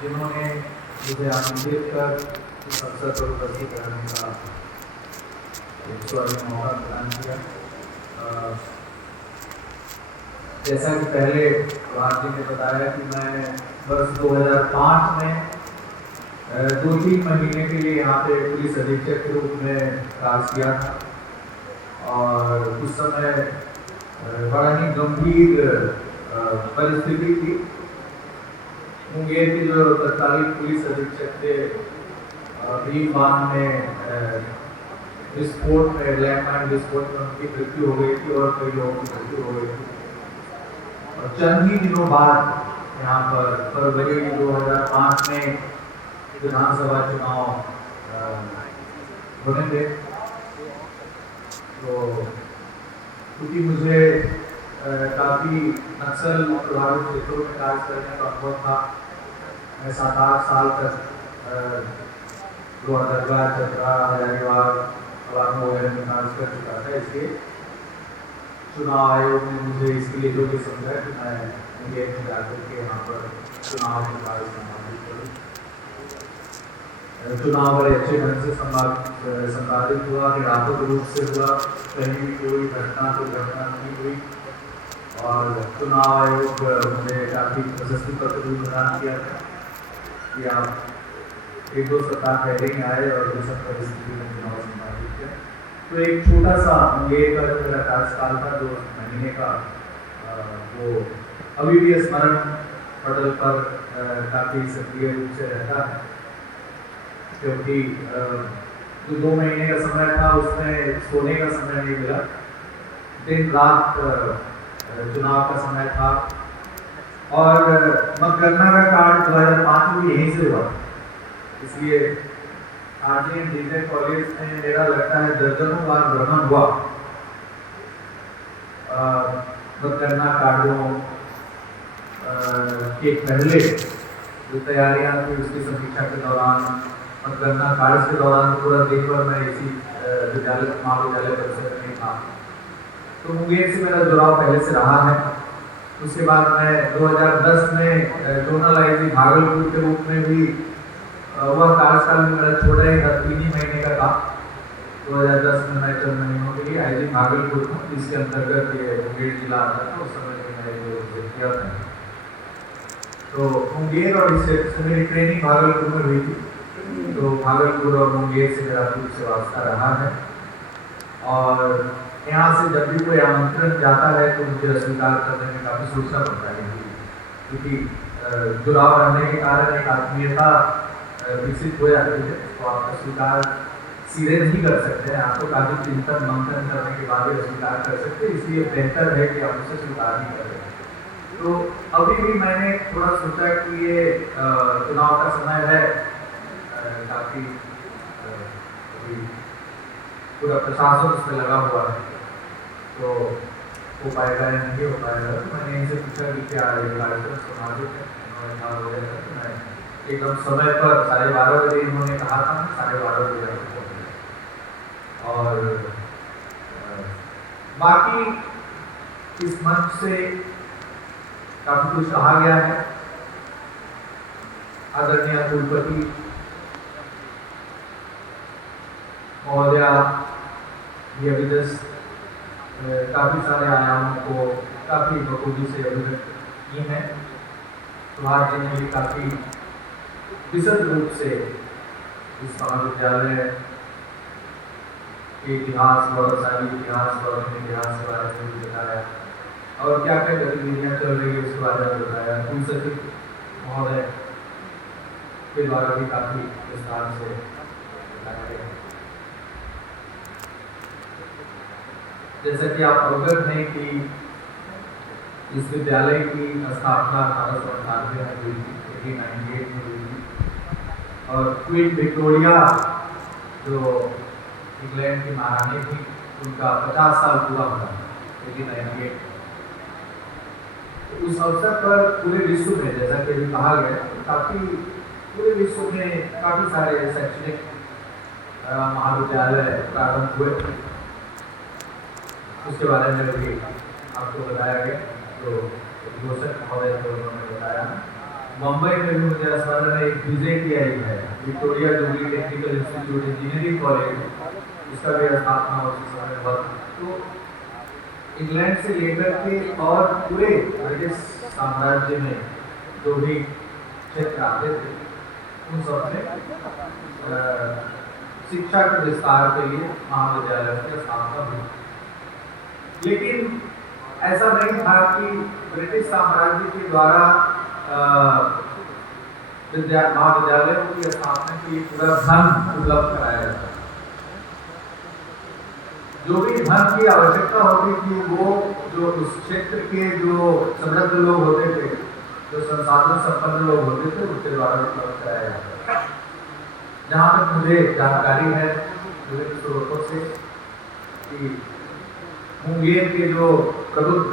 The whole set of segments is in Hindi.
जिन्होंने मुझे आमंत्रित कर इस अवसर पर उपस्थित रहने का स्वर्णिम मौका प्रदान किया। जैसा कि पहले प्रभात जी ने बताया कि मैं वर्ष 2005 में 2-3 महीने के लिए यहाँ पे पुलिस अधीक्षक के रूप में कार्य किया था और उस समय बड़ा ही गंभीर परिस्थिति थी। मुंगेर के जो तत्कालीन पुलिस अधीक्षक थे भीम बांध में विस्फोट में लैंडमाइन विस्फोट में उनकी मृत्यु हो गई थी और कई लोगों की मृत्यु हो गई थी। और चंद ही दिनों बाद यहाँ पर फरवरी 2005 में विधानसभा चुनाव होने थे। तो क्योंकि मुझे काफ़ी नक्सल प्रभावित क्षेत्रों में कार्य करने का अनुभव था, मैं 7-8 साल तक लोहरदगा, चतरा, हजारीबाग, पलामू वगैरह में कार्य कर चुका था। इसलिए चुनाव आयोग ने मुझे इसके लिए योग्य समझा कि मैं मुंगेर में जाकर के यहाँ पर चुनाव के कार्य संपादित करूँ। चुनाव बड़े अच्छे ढंग से संपादित हुआ, निरापद रूप से हुआ, कहीं भी कोई घटना नहीं हुई और चुनाव आयोग मुझे काफ़ी प्रशस्ति पत्र भी प्रदान किया था कि आप 1-2 सप्ताह पहले ही आए और ये सब परिस्थिति में चुनाव संपादित किया। तो एक छोटा सा मुंगेर का जो मेरा कार्यकाल था 2 महीने का, वो अभी भी स्मरण पटल पर काफ़ी सक्रिय रूप से रहता है, क्योंकि जो 2 महीने का समय था उसमें सोने का समय नहीं मिला। दिन रात चुनाव का समय था और मतगणना का कार्ड 2005 में यहीं से हुआ, इसलिए RGM डिग्री कॉलेज में मेरा लगता है दर्जनों बार भ्रमण हुआ मतगणना कार्डों के पहले जो तैयारियां थी उसकी समीक्षा के दौरान, मतगणना कार्य के दौरान पूरा दिन भर मैं इसी महाविद्यालय परिसर में था। तो मुंगेर से मेरा जुड़ाव पहले से रहा है। उसके बाद मैं 2010 में जोनल आईजी भागलपुर के रूप में भी वह कार्यकाल में मेरा छोटा ही 3 ही महीने का था। 2010 में मैं चंद महीनों के लिए आईजी भागलपुर था, जिसके अंतर्गत ये मुंगेर जिला आता था। उस समय मैंने किया था। तो मुंगेर और इससे मेरी ट्रेनिंग भागलपुर में हुई थी, तो भागलपुर और मुंगेर से मेरा दूर से वास्ता रहा है। और यहाँ से जब भी कोई आमंत्रण जाता है तो मुझे स्वीकार करने में काफ़ी सोचना पड़ता है, क्योंकि जुड़ाव रहने के कारण एक आत्मीयता विकसित हो जाती है। तो आप स्वीकार सीधे नहीं कर सकते हैं, आपको काफ़ी चिंतन मंथन करने के बाद ही स्वीकार कर सकते हैं। इसलिए बेहतर है कि आप उसे स्वीकार नहीं करें। तो अभी भी मैंने थोड़ा सोचा कि ये चुनाव का समय है, काफ़ी पूरा प्रशासन उस पर लगा हुआ है, तो हो पाएगा या नहीं हो पाएगा। तो मैंने इनसे पूछा कि क्या कार्यक्रम सामाजिक है, तो मैं एकदम समय पर 12:30 बजे इन्होंने कहा था, 12:30 बजे और बाकी इस मंच से काफी कुछ कहा गया है। आदरणीय कुलपति महोदया ये अभिदस काफी सारे आयामों को काफी बखूबी से अभिव्यक्त की है। प्रभात जी ने भी काफी विशद रूप से इस महाविद्यालय के इतिहास, गौरवशाली इतिहास, गौरवमय इतिहास के बारे में भी बताया और क्या क्या गतिविधियाँ चल रही है उसके बारे में बताया। कुलसचिव महोदय के द्वारा भी काफी विस्तार से बताया गया। जैसा कि आप अवगत हैं कि इस विद्यालय की स्थापना 1898 में हुई थी, 1898 में हुई थी और क्वीन विक्टोरिया जो इंग्लैंड की महारानी थी, उनका 50 साल पूरा हुआ 1898। तो उस अवसर पर पूरे विश्व में, जैसा कि अभी कहा गया, काफ़ी पूरे विश्व में काफ़ी सारे शैक्षणिक महाविद्यालय प्रारंभ हुए। उसके बारे में भी आपको बताया गया, तो घोषक महोदय को उन्होंने बताया। मुंबई में भी मुझे स्मरण है एक VJTI है, Victoria jubilee technical institute engineering college, इसका भी स्थापना उसी समय हुआ था। तो इंग्लैंड से लेकर के और पूरे ब्रिटिश साम्राज्य में जो भी क्षेत्र आते थे उन सब में शिक्षा के विस्तार के लिए महाविद्यालय की स्थापना हुई। लेकिन ऐसा नहीं था कि ब्रिटिश साम्राज्य के द्वारा महाविद्यालयों की स्थापना के लिए पूरा धन उपलब्ध कराया जाता। जो भी धन की आवश्यकता होती थी वो जो उस क्षेत्र के जो समृद्ध लोग होते थे, जो संसाधन संपन्न लोग होते थे, उनके द्वारा उपलब्ध कराया जाता। जहाँ तक मुझे जानकारी है विभिन्न स्रोतों से कि मुंगेर के जो प्रबुद्ध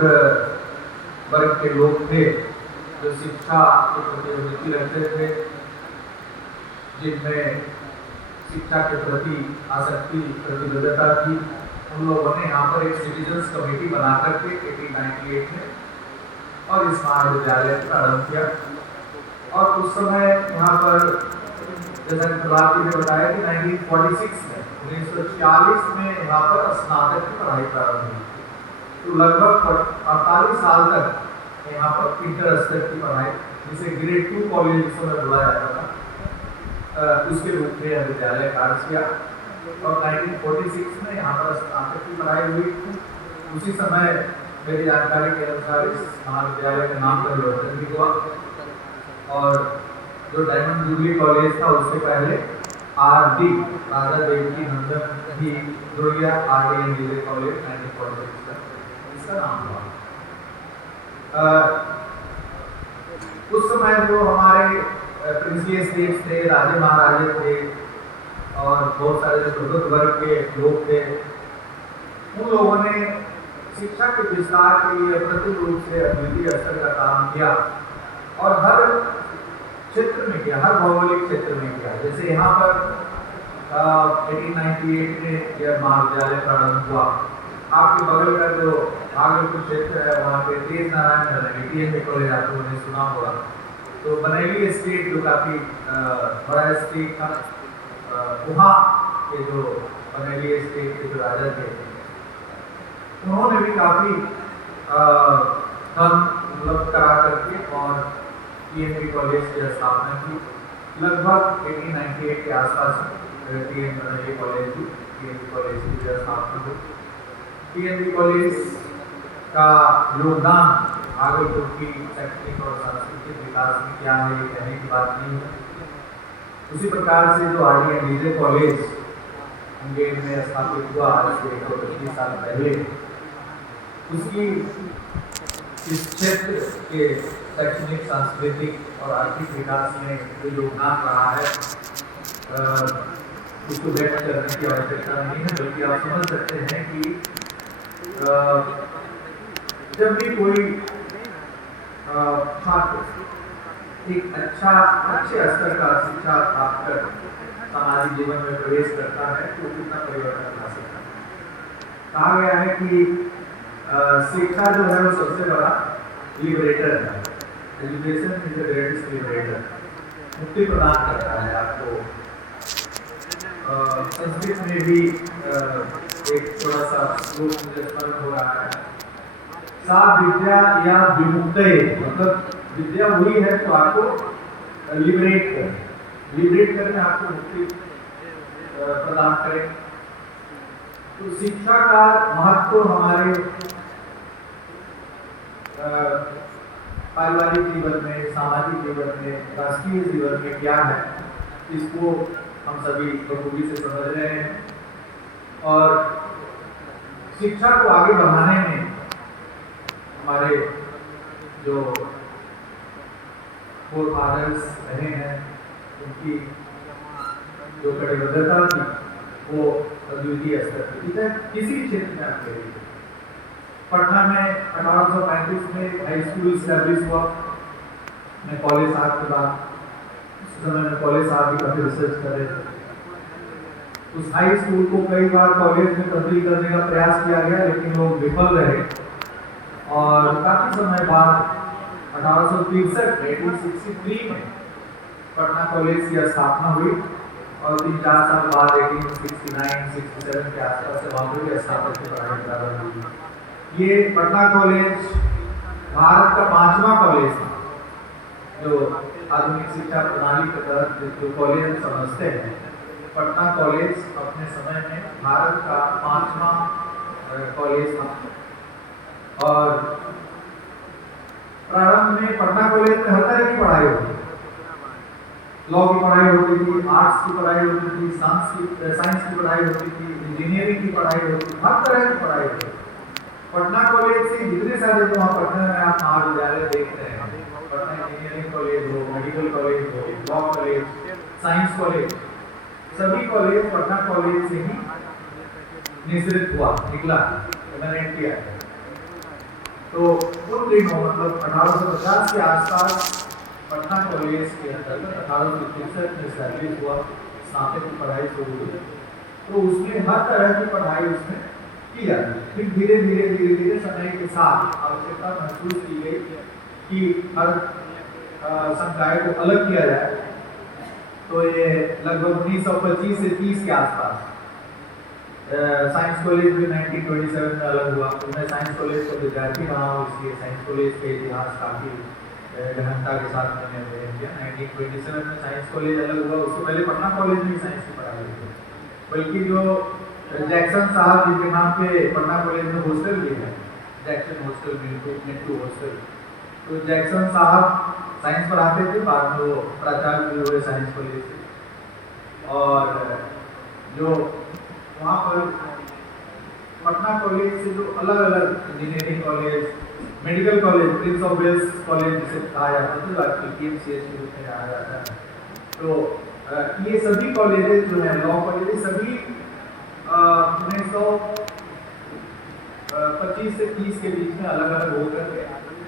वर्ग के लोग थे, जो शिक्षा के प्रति रुचि रखते थे, जिनमें शिक्षा के प्रति आसक्ति प्रतिबद्धता थी, उन लोगों ने यहाँ पर एक सिटीजन्स कमेटी बना करके 1898 में और इस महाविद्यालय का प्रारंभ किया। और उस समय यहाँ पर जैसा कि प्रभात ने बताया कि 1946 में 1940 में यहाँ पर स्नातक की पढ़ाई प्रारंभ हुई। तो लगभग 48 साल तक यहाँ पर इंटर स्तर की पढ़ाई, जिसे ग्रेड 2 कॉलेज इस समय बुला जाता था, उसके रूप में यह विद्यालय कार्य किया। और 1946 में यहाँ पर स्नातक की पढ़ाई हुई। उसी समय मेरी जानकारी के अनुसार इस महाविद्यालय का नाम परिवर्तन भी हुआ और जो डायमंड जुबली कॉलेज था उससे पहले RD राजा देवकी नंदन भी जुड़ गया। RD कॉलेज 1946 का इसका नाम हुआ। उस समय जो हमारे प्रिंसली स्टेट्स थे, राजे महाराजे थे और बहुत सारे जो प्रबुद्ध वर्ग के लोग थे, उन लोगों ने शिक्षा के विस्तार के लिए प्रतिनिधि रूप से अद्वितीय स्तर का काम किया और हर क्षेत्र में किया, हर भौगोलिक क्षेत्र में किया। जैसे यहाँ पर 1898 में यह महाविद्यालय प्रारंभ हुआ। आपके बगल का जो भागलपुर क्षेत्र है वहाँ पे तेज नारायण बनेली कॉलेज आपको उन्हें सुना होगा। तो बनेली स्टेट जो काफ़ी बड़ा स्टेट था, वहाँ के जो बनेली स्टेट के जो राजा थे उन्होंने भी काफ़ी धन उपलब्ध करा करके और TNB कॉलेज की स्थापना की। लगभग 1898 के आसपास बनेली कॉलेज की TNB कॉलेज की स्थापना हुई। TNB कॉलेज का योगदान भागलपुर की शैक्षणिक और सांस्कृतिक विकास में क्या है ये कहने की बात नहीं है। उसी प्रकार से जो RD कॉलेज मुंगेर में स्थापित हुआ आज से 125 साल पहले, उसकी इस क्षेत्र के शैक्षणिक, सांस्कृतिक और आर्थिक विकास में जो योगदान रहा है उसको व्यक्त करने की आवश्यकता नहीं है, बल्कि आप समझ सकते हैं कि जब भी कोई छात्र एक अच्छे स्तर का शिक्षा प्राप्त कर सामाजिक जीवन में प्रवेश करता है तो कितना परिवर्तन ला सकता है। कहा गया है कि शिक्षा जो है वो सबसे बड़ा लिबरेटर है। Education is the greatest liberator, मुक्ति प्रदान करता है आपको। संस्कृत में भी एक थोड़ा सा श्लोक मुझे स्मरण हो रहा है, सा विद्या या विमुक्तये, मतलब विद्या हुई है तो आपको लिबरेट करके आपको मुक्ति प्रदान करें। तो शिक्षा का महत्व हमारे पारिवारिक जीवन में, सामाजिक जीवन में, राष्ट्रीय जीवन में क्या है, इसको हम सभी बखूबी से समझ रहे हैं। और शिक्षा को आगे बढ़ाने में हमारे जो फोर फादर्स रहे हैं उनकी जो कटिबद्धता थी वो अद्वितीय स्तर की थी। किसी भी क्षेत्र में आप ले लीजिए। पटना में 1835 में हाई स्कूल स्टैब्लिश हुआ। मैं कॉलेज साहब के बाद उस समय में कॉलेज साहब भी काफ़ी रिसर्च कर रहे थे। उस हाई स्कूल को कई बार कॉलेज में तब्दील करने का प्रयास किया गया, लेकिन लोग विफल रहे और काफ़ी समय बाद 1863 में 1863 में पटना कॉलेज की स्थापना हुई और 3-4 साल बाद 1869-67 के आसपास से वहाँ पर भी स्थापना की पढ़ाई प्रारंभ हुई। ये पटना कॉलेज भारत का 5वां कॉलेज था जो आधुनिक शिक्षा प्रणाली के तहत जो कॉलेज हम समझते हैं। पटना कॉलेज अपने समय में भारत का 5वां कॉलेज था और प्रारंभ में पटना कॉलेज में हर तरह की पढ़ाई होती थी। लॉ की पढ़ाई होती थी, आर्ट्स की पढ़ाई होती थी, साइंस की पढ़ाई होती थी, इंजीनियरिंग की पढ़ाई होती थी, हर तरह की पढ़ाई होती थी। पटना कॉलेज से जितने सारे जो आप पटना में आप महाविद्यालय देख रहे हैं, पटना इंजीनियरिंग कॉलेज हो, मेडिकल कॉलेज हो, लॉ कॉलेज, साइंस कॉलेज, सभी कॉलेज पटना कॉलेज से ही निश्चित हुआ, निकला, इमर्जेंट किया। तो उन दिनों मतलब 1850 के आसपास पटना कॉलेज के अंतर्गत 1863 में स्टैब्लिश हुआ, स्नातक की पढ़ाई शुरू हुई। तो उसमें हर तरह की पढ़ाई उसमें की जाती है। फिर धीरे धीरे समय के साथ आवश्यकता महसूस की गई कि हर संकाय को अलग किया जाए। तो ये लगभग 1925 से 30 के आसपास साइंस कॉलेज भी 1927 में अलग हुआ। तो मैं साइंस कॉलेज का विद्यार्थी रहा हूँ, इसलिए साइंस कॉलेज के इतिहास काफ़ी गहनता के साथ मैंने अध्ययन किया। 1927 में साइंस कॉलेज अलग हुआ, उससे पहले पटना कॉलेज में साइंस की पढ़ाई हुई। बल्कि जो जैक्सन साहब जिनके नाम पे पटना कॉलेज में हॉस्टल भी है, जैक्सन हॉस्टल, मिंटू हॉस्टल, तो जैक्सन साहब साइंस पढ़ाते थे, बाद में वो प्राचार्य भी हुए साइंस कॉलेज से। और जो वहाँ पर पटना कॉलेज से जो अलग अलग engineering college, medical college, Prince of Wales college जिसे कहा जाता है, आजकल KMCH के रूप में कहा जाता है। तो ये सभी कॉलेजेस जो है, लॉ कॉलेज, सभी 1925 से 30 के बीच में अलग अलग होकर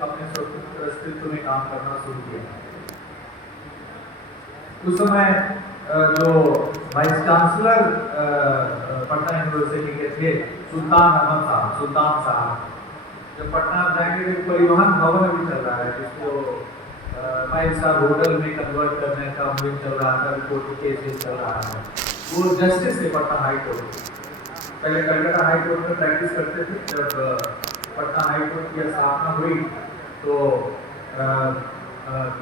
अपने स्वतंत्र अस्तित्व में काम करना शुरू किया। उस समय जो वाइस चांसलर पटना यूनिवर्सिटी के थे सुल्तान साहब, जब पटना आप जाएंगे तो परिवहन भवन भी चल रहा है, जिसको 5 स्टार होटल में कन्वर्ट करने का मुहिम चल रहा था, कोर्ट केसेस चल रहा है। वो जस्टिस थे पटना हाई कोर्ट, पहले कलकत्ता हाई कोर्ट में प्रैक्टिस करते थे। जब पटना हाई कोर्ट की स्थापना हुई तो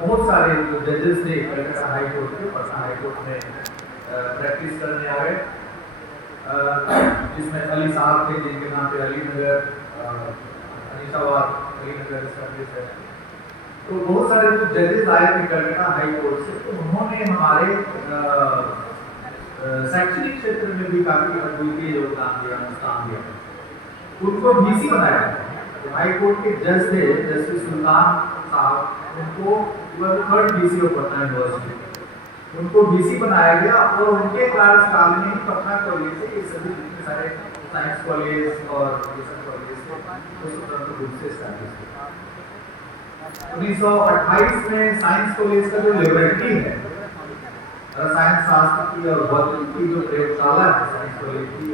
बहुत सारे जो जजेस थे कलकत्ता हाई कोर्ट के, पटना हाई कोर्ट में प्रैक्टिस करने आ गए, जिसमें अली साहब थे, जिनके नाम पे अलीनगर, अनीसाबाद, अलीनगर स्टैब्लिश है। तो बहुत सारे जो जजेस आए थे कलकत्ता हाई कोर्ट से, तो उन्होंने हमारे शैक्षणिक क्षेत्र में भी काफी अद्वितीय योगदान दिया, अनुष्ठान दिया। उनको VC बनाया, हाई कोर्ट के जज थे जस्टिस सुल्तान साहब, उनको 3rd VC of Patna university, उनको VC बनाया गया। और उनके कार्यकाल में ही पटना कॉलेज से ये सभी जितने सारे साइंस कॉलेज और कॉलेज थे वो स्वतंत्र रूप से स्टैब्लिश हुए। 1928 में साइंस कॉलेज का जो लेबोरेटरी है, रसायन शास्त्र की और भौतिकी की जो प्रयोगशाला है साइंस कॉलेज की,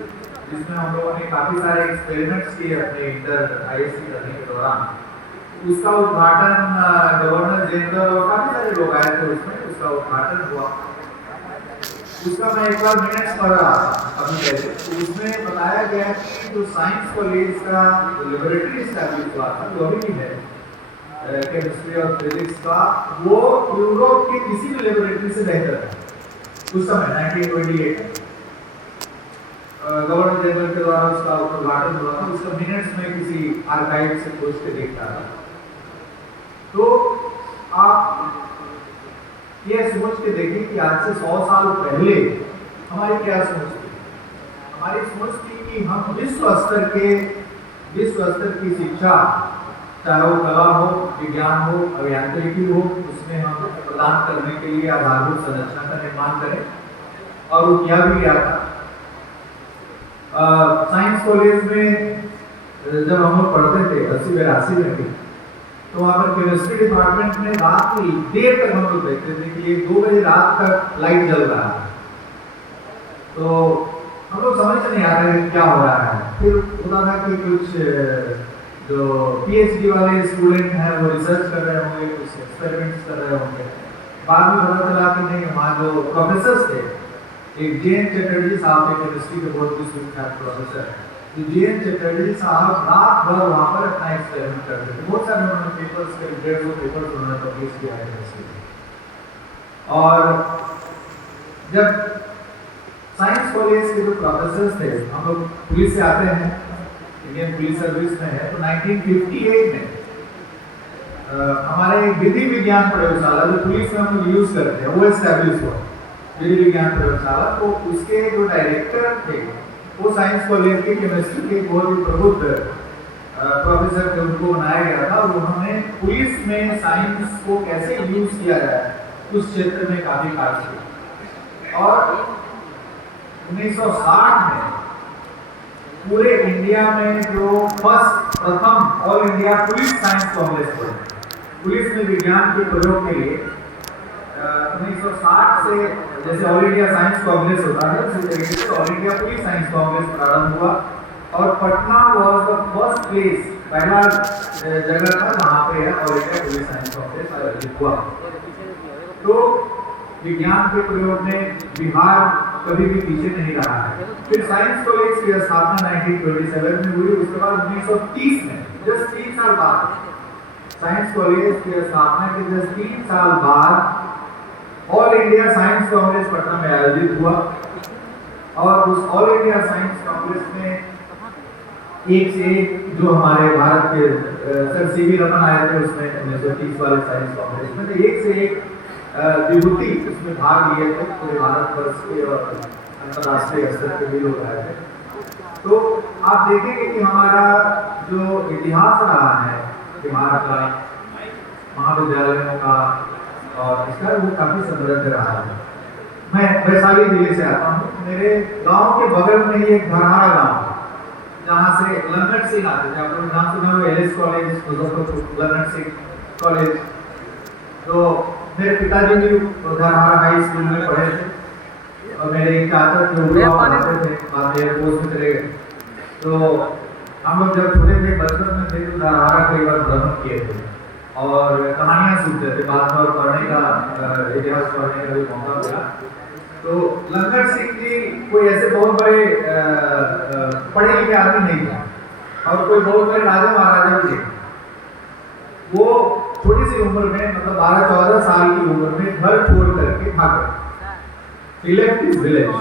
जिसमें हम लोगों ने काफी सारे एक्सपेरिमेंट्स किए अपने इंटर ISC करने के दौरान, उसका उद्घाटन गवर्नर जनरल और काफी सारे लोग आए थे, उसमें उसका उद्घाटन हुआ। उसका मैं एक बार मिनट्स पढ़ रहा था अभी पहले, तो उसमें बताया गया कि जो साइंस कॉलेज का लेबोरेटरी स्टैब्लिश हुआ था, जो अभी है केमिस्ट्री और फिजिक्स का, वो यूरोप के किसी भी लेबोरेटरी से बेहतर है। उस समय 1928 गवर्नर जनरल के द्वारा उसका उद्घाटन हुआ था। उसका मिनट्स में किसी आर्काइव से खोज के देखता था। तो आप ये सोच के देखिए कि आज से 100 साल पहले हमारी क्या सोच थी। हमारी सोच थी कि हम विश्व स्तर की शिक्षा, चाहे वो कला हो, विज्ञान हो, अभियांत्रिकी हो, उसमें हम प्रदान करने के लिए आधारभूत संरचना का निर्माण करें, और वो किया भी गया था। साइंस कॉलेज में जब हम लोग पढ़ते थे 80-82 में भी, तो वहाँ पर केमिस्ट्री डिपार्टमेंट में रात की देर तक हम लोग देखते थे कि 2 बजे रात तक लाइट जल रहा है। तो हम लोग समझ नहीं आ रहे क्या हो रहा है। फिर होता था कि कुछ जो पीएचडी वाले स्टूडेंट हैं वो रिसर्च कर रहे होंगे, कुछ एक्सपेरिमेंट्स कर रहे होंगे। बाद में पता चला कि नहीं, वहाँ जो प्रोफेसर थे, एक जे.एन. चटर्जी साहब थे, केमिस्ट्री के बहुत विश्वविख्यात प्रोफेसर हैं, तो जे.एन. चटर्जी साहब रात भर वहाँ पर अपना एक्सपेरिमेंट करते थे। बहुत सारे उन्होंने पेपर्स, करीब 150 पेपर्स उन्होंने पब्लिश किया है केमिस्ट्री में। और जब साइंस कॉलेज के जो प्रोफेसर थे, हम लोग पुलिस से आते हैं, इंडियन पुलिस सर्विस में है, तो 1958 में हमारे विधि विज्ञान प्रयोगशाला जो पुलिस में हम लोग यूज करते हैं वो एस्टैब्लिश हुआ, विधि विज्ञान प्रयोगशाला। तो उसके जो डायरेक्टर थे वो साइंस कॉलेज के केमिस्ट्री के बहुत ही प्रबुद्ध प्रोफेसर थे, उनको बनाया गया था। और उन्होंने पुलिस में साइंस को कैसे यूज किया जाए उस क्षेत्र में काफी कार्य किया। और 1960 में पूरे इंडिया में जो प्रथम all India police science Congress हुआ, पुलिस में विज्ञान के प्रयोग के लिए 1960 से जैसे ऑल इंडिया साइंस कांग्रेस होता है उसी तरीके से all India police science Congress प्रारंभ हुआ। और Patna was the first place, पहला जगह था जहाँ पे all India police science Congress आयोजित हुआ। तो विज्ञान के प्रयोग में बिहार कभी भी पीछे नहीं रहा है। फिर साइंस कॉलेज की स्थापना 1927 में हुई। उसके बाद 1930 में, जस्ट 3 साल बाद, साइंस कॉलेज की स्थापना के जस्ट 3 साल बाद all India science Congress Patna में आयोजित हुआ। और उस ऑल इंडिया साइंस कांग्रेस में एक से एक जो हमारे भारत के सर सीवी रमन आए थे उसमें 1930 वाले साइंस कांग्रेस में, तो एक से एक विभूति उसमें भाग लिए थे, पूरे भारतवर्ष के और अंतर्राष्ट्रीय स्तर के भी लोग आए थे। तो आप देखेंगे कि हमारा जो इतिहास रहा है बिहार का, महाविद्यालयों का और इसका, वो काफी समृद्ध रहा है। मैं वैशाली जिले से आता हूँ। मेरे गांव के बगल में ही एक धरहारा गांव है जहाँ से लन्नट सिंह आते थे। आप लोग नाम सुना हो, LS college Muzaffarpur, Langat Singh college. तो मेरे पिताजी भी धरहारा हाई स्कूल में पढ़े थे और मेरे एक चाचा थे वो पढ़ाते थे, बाद में एयरफोर्स में चले गए। तो हम लोग जब छोटे थे, बचपन में थे, तो धरहारा कई बार भ्रमण किए थे और कहानियां सुनते थे। बाद में और पढ़ने का, इतिहास पढ़ने का भी मौका मिला। तो लंगर सिंह जी कोई ऐसे बहुत बड़े पढ़े लिखे आदमी नहीं था और कोई बहुत बड़े राजा महाराजा भी थे। वो छोटी सी उम्र में, मतलब 12-14 साल की उम्र में घर छोड़ करके भाग गए। He left his village।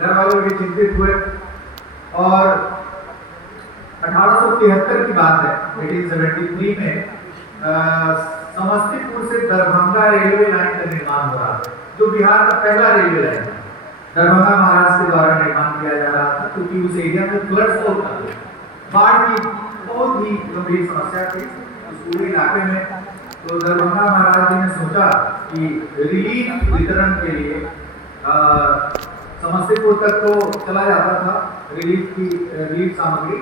घर वाले भी चिंतित हुए और 1873 की बात है, 1873 में समस्तीपुर से दरभंगा रेलवे लाइन का निर्माण हो रहा था, जो बिहार का पहला रेलवे लाइन था। दरभंगा महाराज के द्वारा निर्माण किया जा रहा था क्योंकि उस एरिया में फ्लड्स बहुत थे, बाढ़ की बहुत ही गंभीर समस्या थी पूरे इलाके में। तो दरभंगा महाराज जी ने सोचा कि रिलीफ वितरण के लिए समस्तीपुर तक तो चला जाता था रिलीफ सामग्री,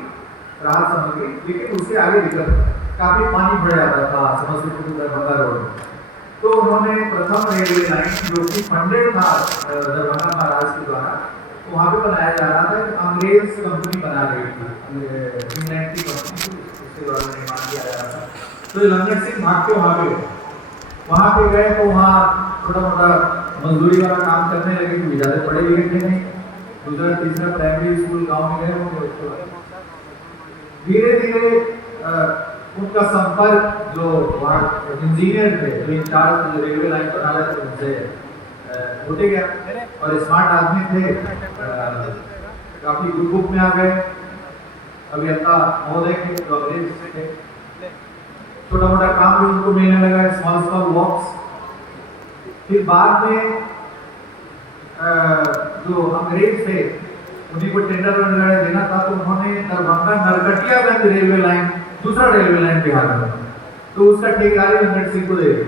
राहत सामग्री, लेकिन उससे आगे दिक्कत काफी पानी भर जाता था समस्तीपुर दरभंगा रोड में। तो उन्होंने प्रथम रेलवे लाइन जो कि फंडेड था दरभंगा महाराज के द्वारा, तो वहाँ पे बनाया जा रहा था। अंग्रेज कंपनी बना रही थी, इंग्लैंड की कंपनी, उसके द्वारा निर्माण किया जा रहा था। तो लंगर सिंह भाग के वहाँ पे गए। तो वहाँ छोटा मोटा मजदूरी वाला काम करने लगे, क्योंकि ज़्यादा पढ़े लिखे थे नहीं। दूसरा तीसरा प्राइमरी स्कूल गांव में गए होंगे। धीरे धीरे उनका संपर्क जो वहाँ इंजीनियर थे, जो इंचार्ज रेलवे लाइन बना रहे थे, उनसे होते गया और स्मार्ट आदमी थे, काफी ग्रुप में आ गए। अभियंता महोदय के जो अंग्रेज थे, छोटा मोटा काम भी उनको मिलने लगा, स्मॉल वर्क्स। फिर बाद में जो अंग्रेज थे उन्हीं को टेंडर वगैरह देना था, तो उन्होंने दरभंगा नरकटियागंज रेलवे लाइन, दूसरा रेलवे लाइन बिहार में, तो उसका ठेकेदारी लंगर सिंह को दे दी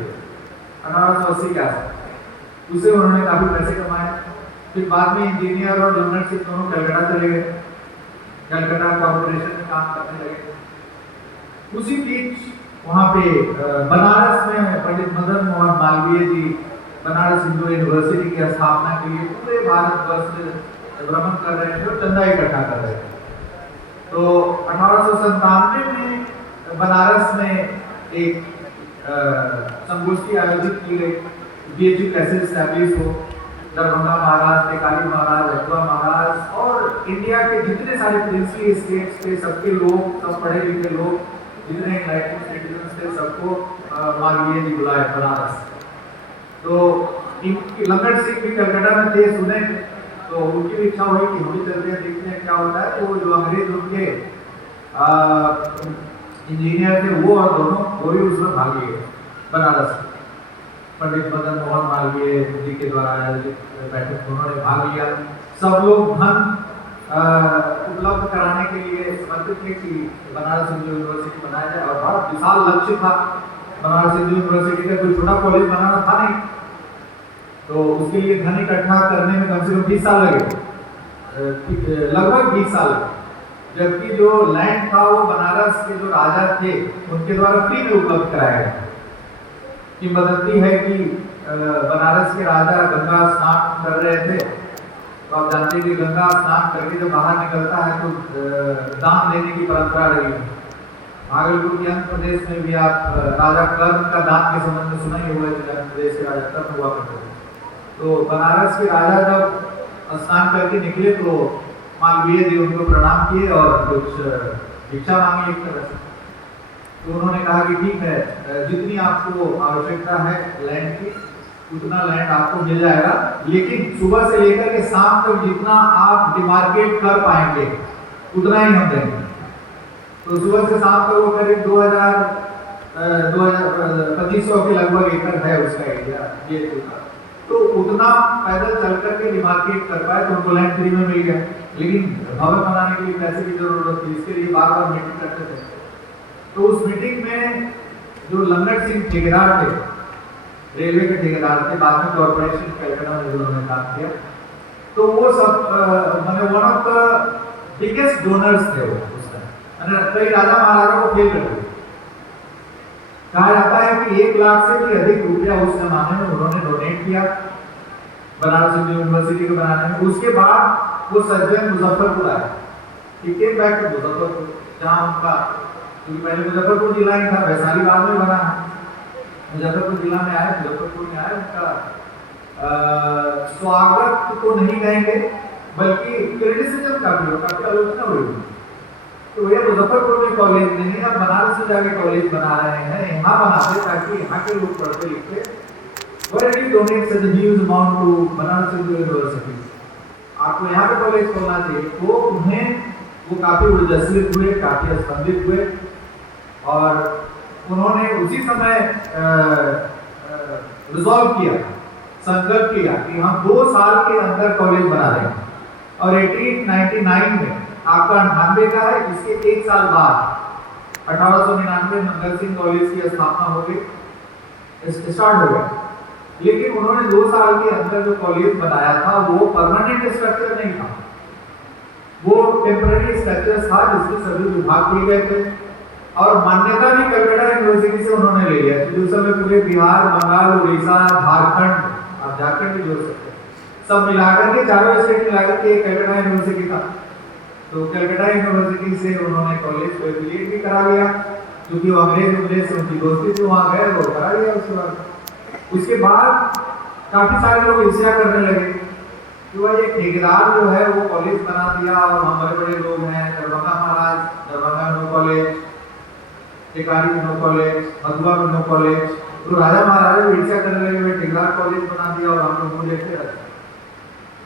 1880 के आसपास। उससे उन्होंने काफी पैसे कमाए। फिर बाद में इंजीनियर और लंगर सिंह दोनों कलकत्ता चले गए, कलकत्ता कॉर्पोरेशन में काम करने लगे। उसी बीच वहाँ पे बनारस में पंडित मदन मोहन मालवीय जी बनारस हिंदू यूनिवर्सिटी की स्थापना के लिए पूरे भारतवर्ष में भ्रमण कर रहे थे और चंदा इकट्ठा कर रहे थे। तो 1897 में बनारस में एक संगोष्ठी आयोजित की गई, बीएचयू कैसे स्टैब्लिश हो, दरभंगा महाराज, टेकारी महाराज, अकबर महाराज और इंडिया के जितने सारे प्रिंसली स्टेट्स थे, सबके लोग, सब पढ़े लिखे लोग, जितने इनलाइटेड सिटीजन थे, सबको मालवीय जी बुलाए बनारस। तो लंगट सिंह भी कलकत्ता में थे, सुने, तो उनकी भी इच्छा हुई कि हम भी चलते हैं, देखते हैं क्या होता है। तो जो अंग्रेज उनके इंजीनियर थे, वो और दोनों वो भी उसमें भाग लिए बनारस। पंडित मदन मोहन मालवीय जी के द्वारा आयोजित बैठक में उन्होंने भाग लिया। सब लोग धन उपलब्ध कराने के लिए समर्पित थे कि बनारस हिंदू यूनिवर्सिटी बनाया जाए, और बड़ा विशाल लक्ष्य था। बनारस हिंदू यूनिवर्सिटी का कोई छोटा कॉलेज बनाना था नहीं, तो उसके लिए धन इकट्ठा करने में कम से कम 20 साल लगे, लगभग 20 साल लगे। जबकि जो लैंड था वो बनारस के जो राजा थे उनके द्वारा फ्री में उपलब्ध कराया गया। किंवदंती है कि बनारस के राजा गंगा स्नान कर रहे थे, तो आप जानते हैं कि गंगा स्नान करके जब बाहर निकलता है तो दान देने की परंपरा रही है। भागलपुर के आंध्र प्रदेश में भी आप राजा कर्ण का दान के संबंध में सुना ही होगा, आंध्र प्रदेश के राजा कर्ण हुआ करते थे। तो बनारस के राजा जब स्नान करके निकले तो मालवीय जी उनको प्रणाम किए और कुछ भिक्षा मांगी एक तरह से। तो उन्होंने कहा कि ठीक है, जितनी आपको आवश्यकता है लैंड की उतना लैंड आपको मिल जाएगा, लेकिन सुबह से लेकर के शाम तक जितना आप डिमार्केट कर पाएंगे उतना ही हम देंगे। तो सुबह से शाम तक वो करीब 2500 के लगभग एकड़ है उसका एरिया ये का। तो उतना पैदल चल करके डिमार्केट कर पाए तो उनको लैंड फ्री में मिल गया। लेकिन भवन बनाने के लिए पैसे की जरूरत थी, इसके लिए बार बार मीटिंग करते थे। तो उस मीटिंग में जो लंगट सिंह ठेकेदार थे, रेलवे के ठेकेदार थे, बाद में कॉर्पोरेशन कलकत्ता में उन्होंने काम किया, तो वो सब मैंने one of the biggest donors थे वो उस टाइम। कई राजा महाराजा को फेल कर दिया। कहा जाता है कि 1 लाख से भी अधिक रुपया उस जमाने में उन्होंने डोनेट किया बनारस हिंदू यूनिवर्सिटी को बनाने में। उसके बाद वो सज्जन मुजफ्फरपुर आए, टिकट बैक टू मुजफ्फरपुर, जहाँ उनका, क्योंकि पहले मुजफ्फरपुर जिला ही था, वैशाली बाद में बना है। मुजफ्फरपुर जिला में आए, मुजफ्फरपुर में आए, उनका स्वागत तो नहीं कहेंगे बल्कि क्रिटिसिज्म काफी आलोचना हुई। तो ये मुजफ्फरपुर में कॉलेज नहीं है, बनारस में जाके कॉलेज बना रहे हैं, यहाँ बनाते ताकि यहाँ के लोग पढ़ते लिखते। Why did you donate such a huge amount to Banaras Hindu university? आपको यहाँ पे कॉलेज खोलना चाहिए। तो उन्हें वो काफी उर्जस्वित हुए, काफी स्पंदित हुए, और उन्होंने उसी समय रिजॉल्व किया, संकल्प किया कि हम 2 साल के अंदर कॉलेज बना देंगे। और 1899 में आपका 98 का है, इसके 1 साल बाद 1899 मंगल सिंह कॉलेज की स्थापना हो गई, स्टार्ट हो गया। लेकिन उन्होंने 2 साल के अंदर जो कॉलेज बनाया था वो परमानेंट स्ट्रक्चर नहीं था, वो टेम्पररी स्ट्रक्चर था जिसमें सभी विभाग खुल गए थे, और मान्यता भी कलकत्ता यूनिवर्सिटी से उन्होंने ले लिया। तो उस समय पूरे बिहार, बंगाल, उड़ीसा, झारखंड, आप झारखंड भी जोड़ सकते हैं, सब मिलाकर के चारों स्टेट मिलाकर के कलकत्ता यूनिवर्सिटी था। तो कलकत्ता यूनिवर्सिटी से उन्होंने कॉलेज को एफिलिएट भी करा लिया, क्योंकि वो अंग्रेज से उनकी दोस्ती से वहाँ गए, वो करा लिया। उसके बाद काफी सारे लोग ईर्ष्या करने लगे कि वह ये ठेकेदार जो है वो कॉलेज बना दिया और हम बड़े बड़े लोग हैं, दरभंगा महाराज, दरभंगा में नो कॉलेज, टेकारी में नो कॉलेज, मधुबा में नो कॉलेज। तो राजा महाराजा ईर्ष्या करने लगे, वे ठेकेदार कॉलेज बना दिया और हम लोग मुझे रहते।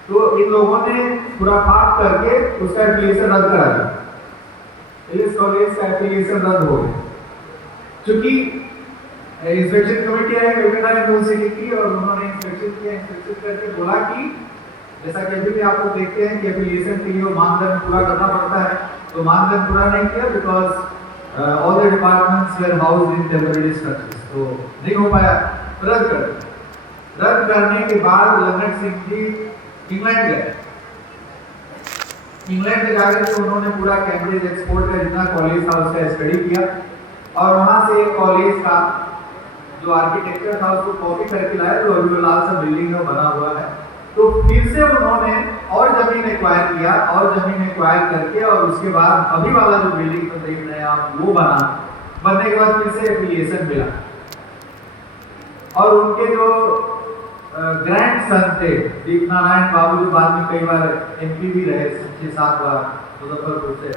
तो इन लोगों ने खुराफात करके उसका एफिलिएशन रद्द करा दिया। इस कॉलेज का एफिलिएशन रद्द हो गया, क्योंकि इंस्पेक्शन कमेटी आई कलकत्ता यूनिवर्सिटी की, और उन्होंने इंस्पेक्शन किया, इंस्पेक्शन करके बोला कि जैसा कि अभी भी आप लोग देखते हैं कि एफिलिएशन के लिए मानदंड पूरा करना पड़ता है, तो मानदंड पूरा नहीं किया, because all the departments were housed in temporary structures, तो नहीं हो पाया, रद्द कर दिया। रद्द करने के बाद लंगट सिंह जी इंग्लैंड गए। इंग्लैंड में जाकर के उन्होंने पूरा कैम्ब्रिज एक्सपोर्ट का जितना कॉलेज था उसका स्टडी किया, और वहां से कॉलेज का जो आर्किटेक्चर था उसको कॉपी करके लाया, जो अभी लाल सा बिल्डिंग में बना हुआ है। तो फिर से उन्होंने और जमीन एक्वायर किया, और जमीन एक्वायर करके, और उसके बाद अभी वाला जो बिल्डिंग में देख रहे हैं आप वो बनने के बाद फिर से एफिलिएशन मिला। और उनके जो ग्रैंड सन थे दीपनारायण बाबू, जो बाद में कई बार MP भी रहे 6-7 बार मुजफ्फरपुर से,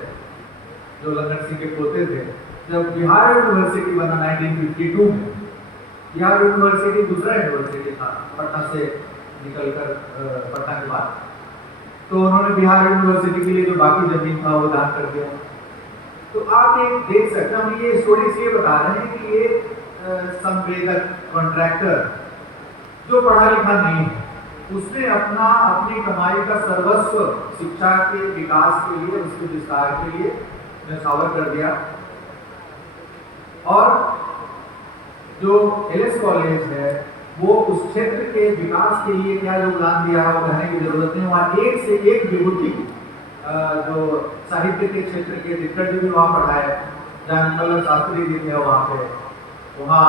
जो लंगट सिंह के पोते थे। जब बिहार यूनिवर्सिटी बना 1952 में, बिहार यूनिवर्सिटी दूसरा यूनिवर्सिटी था पटना से निकलकर पटना के बाद, तो उन्होंने बिहार यूनिवर्सिटी के लिए जो बाकी जमीन था वो दान कर दिया। तो आप एक देख सकते हैं, हम ये स्टोरी इसलिए बता रहे हैं कि ये संवेदक कॉन्ट्रैक्टर जो पढ़ा लिखा नहीं है, उसने अपनी कमाई का सर्वस्व शिक्षा के विकास के लिए, उसके विस्तार के लिए न्यौछावर कर दिया। और जो LS कॉलेज है वो उस क्षेत्र के विकास के लिए क्या योगदान दिया है वो कहने की जरूरत नहीं। वहाँ एक से एक विभूति जो साहित्य के क्षेत्र के दिग्गज भी वहाँ पढ़ाए, जानकमल शास्त्री जी थे वहाँ पे, वहाँ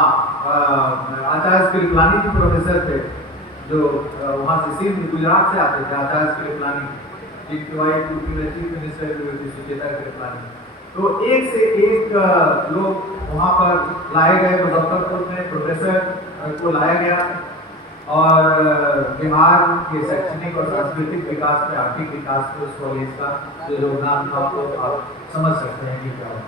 आचार्य कृपलानी जी प्रोफेसर थे जो वहाँ से सिंध गुजरात से आते थे, आचार्य कृपलानी जिनकी wife chief minister Sucheta Kripalani. तो एक से एक लोग वहाँ पर लाए गए, मुजफ्फरपुर में प्रोफेसर को लाया गया और बिहार के शैक्षणिक और सांस्कृतिक विकास में, आर्थिक विकास में उस कॉलेज का जो योगदान था आपको आप समझ सकते हैं कि क्या है।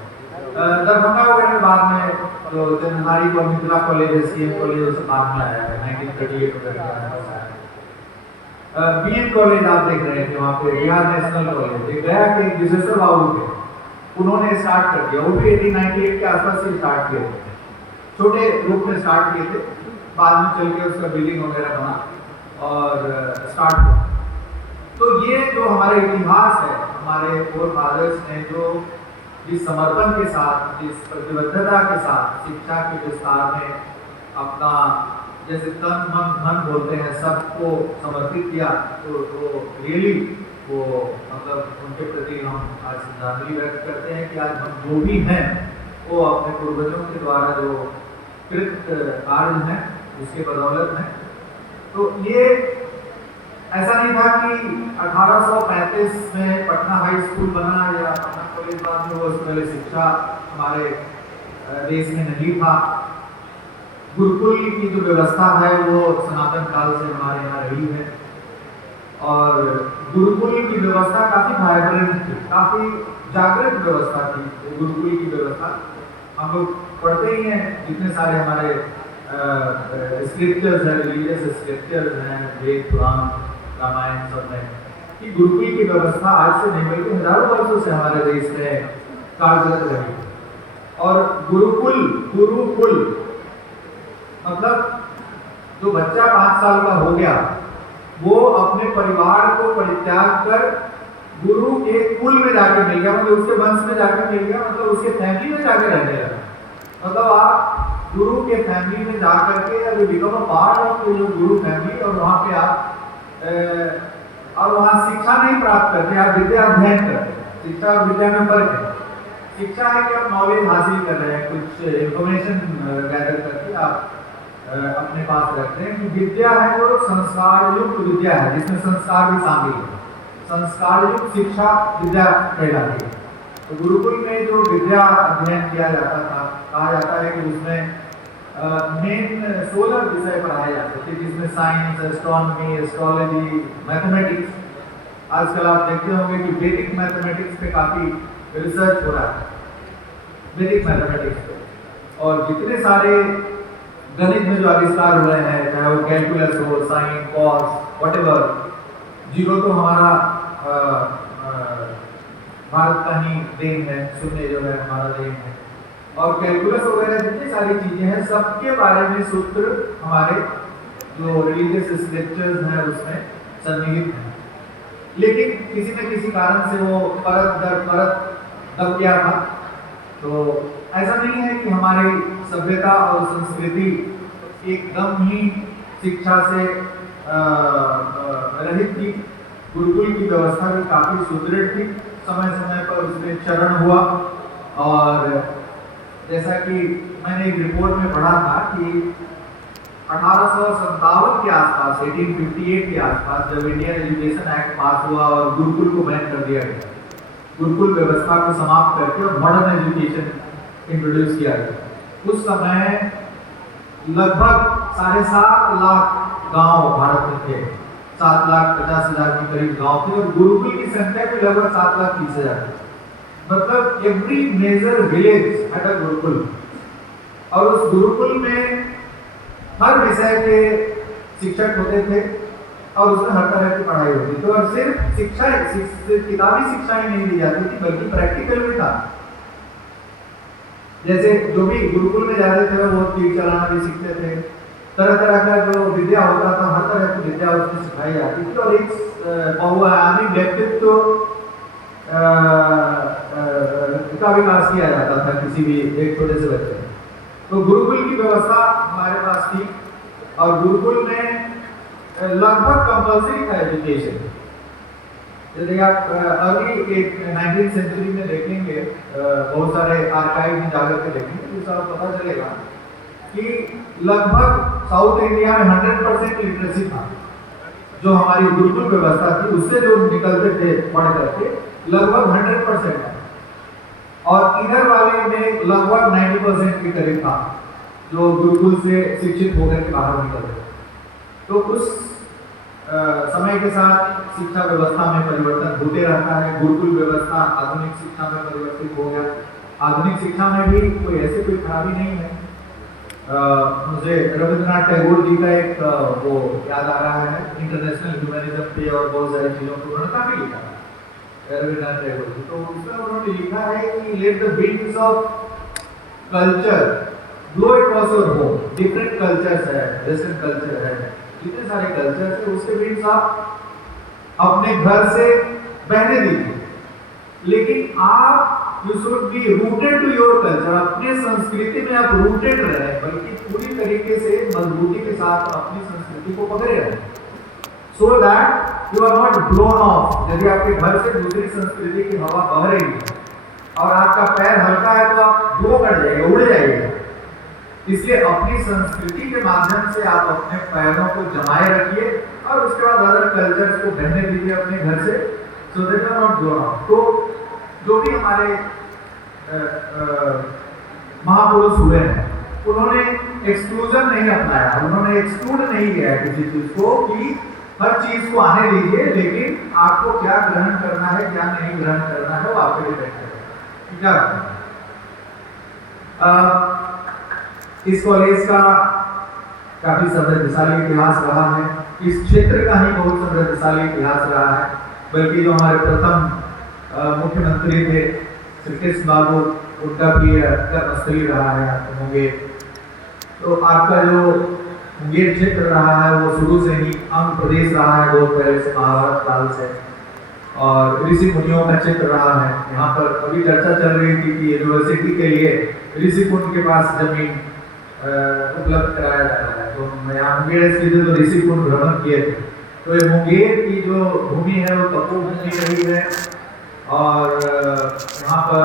दरभंगा वगैरह बाद में जो जन्हारी को मिथिला कॉलेज है, CM कॉलेज, उसे बाद में आया है 1938 वगैरह। BN कॉलेज आप देख रहे थे वहाँ पे, बिहार नेशनल कॉलेज, गया के विशेश्वर बाबू थे, उन्होंने स्टार्ट कर दिया, वो भी 1898 के आसपास से स्टार्ट किए थे, छोटे रूप में स्टार्ट किए थे, बाद में चल के उसका बिल्डिंग वगैरह बना और स्टार्ट हुआ। तो ये जो हमारा इतिहास है, हमारे फोर फादर्स ने जो जिस समर्पण के साथ, जिस प्रतिबद्धता के साथ शिक्षा के विस्तार में अपना जैसे तन मन धन बोलते हैं सबको समर्पित किया, तो रियली वो मतलब उनके प्रति हम आज श्रद्धांजलि व्यक्त करते हैं कि आज हम जो भी हैं वो अपने पूर्वजों के द्वारा जो कृत कार्य हैं उसके बदौलत हैं। तो ये ऐसा नहीं था कि 1835 में पटना हाई स्कूल बना या पटना कॉलेज बाद में, वो पहले शिक्षा हमारे देश में नहीं था। गुरुकुल की जो व्यवस्था है वो सनातन काल से हमारे यहाँ रही है और गुरुकुल की व्यवस्था काफी वाइब्रेंट थी, काफी जागृत व्यवस्था थी। गुरुकुल की व्यवस्था हम लोग पढ़ते ही हैं, जितने सारे हमारे स्क्रिप्चर्स हैं, रिलीजियस स्क्रिप्चर्स हैं, वेद पुराण रामायण सब में, कि गुरुकुल की व्यवस्था आज से नहीं बल्कि हजारों वर्षों से हमारे देश में कार्यरत रही। और गुरुकुल मतलब जो बच्चा 5 साल का हो गया वो अपने परिवार को परित्याग कर गुरु के कुल में जाकर मिल गया, मतलब उसके वंश में जाकर मिल गया, मतलब उसके फैमिली में जाकर रहने लगा। मतलब आप गुरु के फैमिली में जाकर के अभी बिकम अ पार्ट ऑफ जो गुरु फैमिली, और वहाँ पे आप और वहाँ शिक्षा नहीं प्राप्त करते, आप विद्या अध्ययन करते हैं। शिक्षा और विद्या में फर्क है। शिक्षा है कि आप नॉलेज हासिल कर रहे हैं, कुछ इंफॉर्मेशन गैदर करके आप अपने पास रखते हैं। कि विद्या है जो संस्कार युक्त विद्या है, जिसमें संस्कार भी शामिल है, संस्कार युक्त शिक्षा विद्या कहलाती है। तो गुरुकुल में जो विद्या अध्ययन किया जाता था, कहा जाता है कि उसमें मेन 16 विषय पढ़ाए जाते थे, जिसमें साइंस, एस्ट्रोनॉमी, एस्ट्रोलॉजी, मैथमेटिक्स। आजकल आप देखते होंगे कि वैदिक मैथमेटिक्स पे काफी रिसर्च हो रहा है, वैदिक मैथमेटिक्स पे, और जितने सारे गणित में जो आविष्कार हुए हैं, चाहे वो कैलकुलस हो, साइन, कॉस, व्हाटएवर, जीरो तो हमारा भारत का ही देन है, शून्य जो है हमारा देन है, और कैलकुलस वगैरह जितनी सारी चीजें हैं सबके बारे में सूत्र हमारे जो रिलीजियस स्क्रिप्चर्स हैं उसमें सन्निहित हैं। लेकिन किसी न किसी कारण से वो परत दर परत दब गया था। तो ऐसा नहीं है कि हमारी सभ्यता और संस्कृति एकदम ही शिक्षा से रहित थी। गुरुकुल की व्यवस्था भी काफी सुदृढ़ थी, समय समय पर उसमें चरण हुआ। और जैसा कि मैंने एक रिपोर्ट में पढ़ा था कि 1857 के आसपास, 1858 के आसपास, जब इंडियन एजुकेशन एक्ट पास हुआ और गुरुकुल को बैन कर दिया गया, गुरुकुल व्यवस्था को समाप्त करके और मॉडर्न एजुकेशन इंट्रोड्यूस किया गया। उस समय लगभग 7.5 लाख गांव भारत में थे, 7,50,000 के करीब गांव थे, और गुरुकुल की संख्या भी लगभग 7,30,000 थी। मतलब every major village had a gurukul, और उस गुरुकुल में हर विषय के शिक्षक होते थे और उसमें हर तरह की पढ़ाई होती थी। और सिर्फ किताबी शिक्षा ही नहीं दी जाती थी, बल्कि प्रैक्टिकल भी था। जैसे जो भी गुरुकुल में जाते थे वो तीर चलाना भी सीखते थे, तरह तरह का जो विद्या होता था, हर तरह की विद्या उसमें सिखाई जाती थी। और एक बहुआयामी व्यक्तित्व का विकास किया जाता था किसी भी एक छोटे से बच्चे में। तो गुरुकुल की व्यवस्था हमारे पास थी, और गुरुकुल में लगभग कंपल्सरी था एजुकेशन। यदि आप अर्ली 19th सेंचुरी में देखेंगे, बहुत सारे आर्काइव में जाकर के देखेंगे तो इसका पता चलेगा कि लगभग साउथ इंडिया में 100% लिटरेसी था। जो हमारी गुरुकुल व्यवस्था थी उससे जो निकलते थे पढ़ करके लगभग 100% है, और इधर वाले में लगभग 90% के करीब था जो गुरुकुल से शिक्षित होकर के बाहर निकलते थे। तो उस समय के साथ शिक्षा व्यवस्था में परिवर्तन होते रहता है। गुरुकुल व्यवस्था आधुनिक शिक्षा में परिवर्तित हो गया। आधुनिक शिक्षा में भी कोई खराबी नहीं है। मुझे रविंद्रनाथ टैगोर जी का एक वो याद आ रहा है, इंटरनेशनल ह्यूमनिज्म पे और बहुत सारी चीजों को उन्होंने काफी लिखा है रविंद्रनाथ टैगोर जी। तो उसमें उन्होंने लिखा है कि let the winds of culture blow across your home. Different cultures है, वेस्टर्न कल्चर है, जितने सारे कल्चर थे उसके बीच आप अपने घर से बहने दीजिए, लेकिन आप you should be rooted to your culture. अपने संस्कृति में आप रूटेड रहे, बल्कि पूरी तरीके से मजबूती के साथ अपनी संस्कृति को पकड़े रहे, so that you are not blown off. यदि आपके घर से दूसरी संस्कृति की हवा बह रही है और आपका पैर हल्का है तो आप ब्लो कर जाइए, उड़ जाइएगा। इसलिए अपनी संस्कृति के माध्यम से आप अपने पैरों को जमाए रखिए और उसके बाद अदर कल्चर्स को बहने दीजिए अपने घर से, so that you are not blown off. तो जो भी हमारे महापुरुष हुए हैं उन्होंने एक्सक्लूजन नहीं अपनाया, उन्होंने एक्सक्लूड नहीं किया किसी चीज को कि हर चीज को आने दीजिए, लेकिन आपको क्या ग्रहण करना है क्या नहीं ग्रहण करना है वो आपके डिपेंड करेगा। इस कॉलेज का काफी समृद्धशाली इतिहास रहा है, इस क्षेत्र का ही बहुत समृद्धशाली इतिहास रहा है। बल्कि जो हमारे प्रथम मुख्यमंत्री थे श्री कृष्ण बाबू, उनका भी कर्मस्थली रहा है मुंगेर। तो आपका जो मुंगेर क्षेत्र रहा है वो शुरू से ही अंग प्रदेश रहा है, बहुत पहले से महाभारत काल से, और ऋषि मुनियों का क्षेत्र रहा है। यहाँ पर अभी चर्चा चल रही थी कि यूनिवर्सिटी के लिए ऋषि कुंड के पास जमीन उपलब्ध कराया जा रहा है। तो यहाँ मुंगेर स्थित तो ऋषि कुंड भ्रमण किए थे। तो ये मुंगेर की जो भूमि है वो तपोभूमि रही है, और यहाँ पर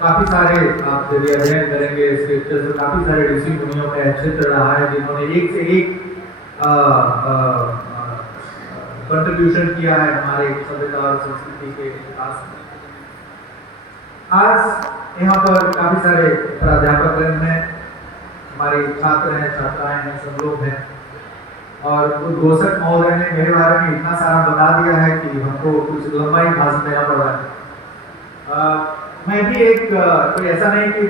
काफी सारे आप यदि अध्ययन करेंगे स्क्रिप्चर तो काफी सारे ऋषि मुनियों का क्षेत्र रहा है जिन्होंने एक से एक कंट्रीब्यूशन किया है हमारे सभ्यता और संस्कृति के विकास में। आज यहाँ पर काफी सारे प्राध्यापक हैं, हमारे छात्र हैं, छात्राएं हैं, सब लोग हैं, और उद्घोषक महोदय ने मेरे बारे में इतना सारा बता दिया है कि हमको कुछ लंबाई भाषण देना पड़ रहा है। मैं भी एक कोई ऐसा नहीं कि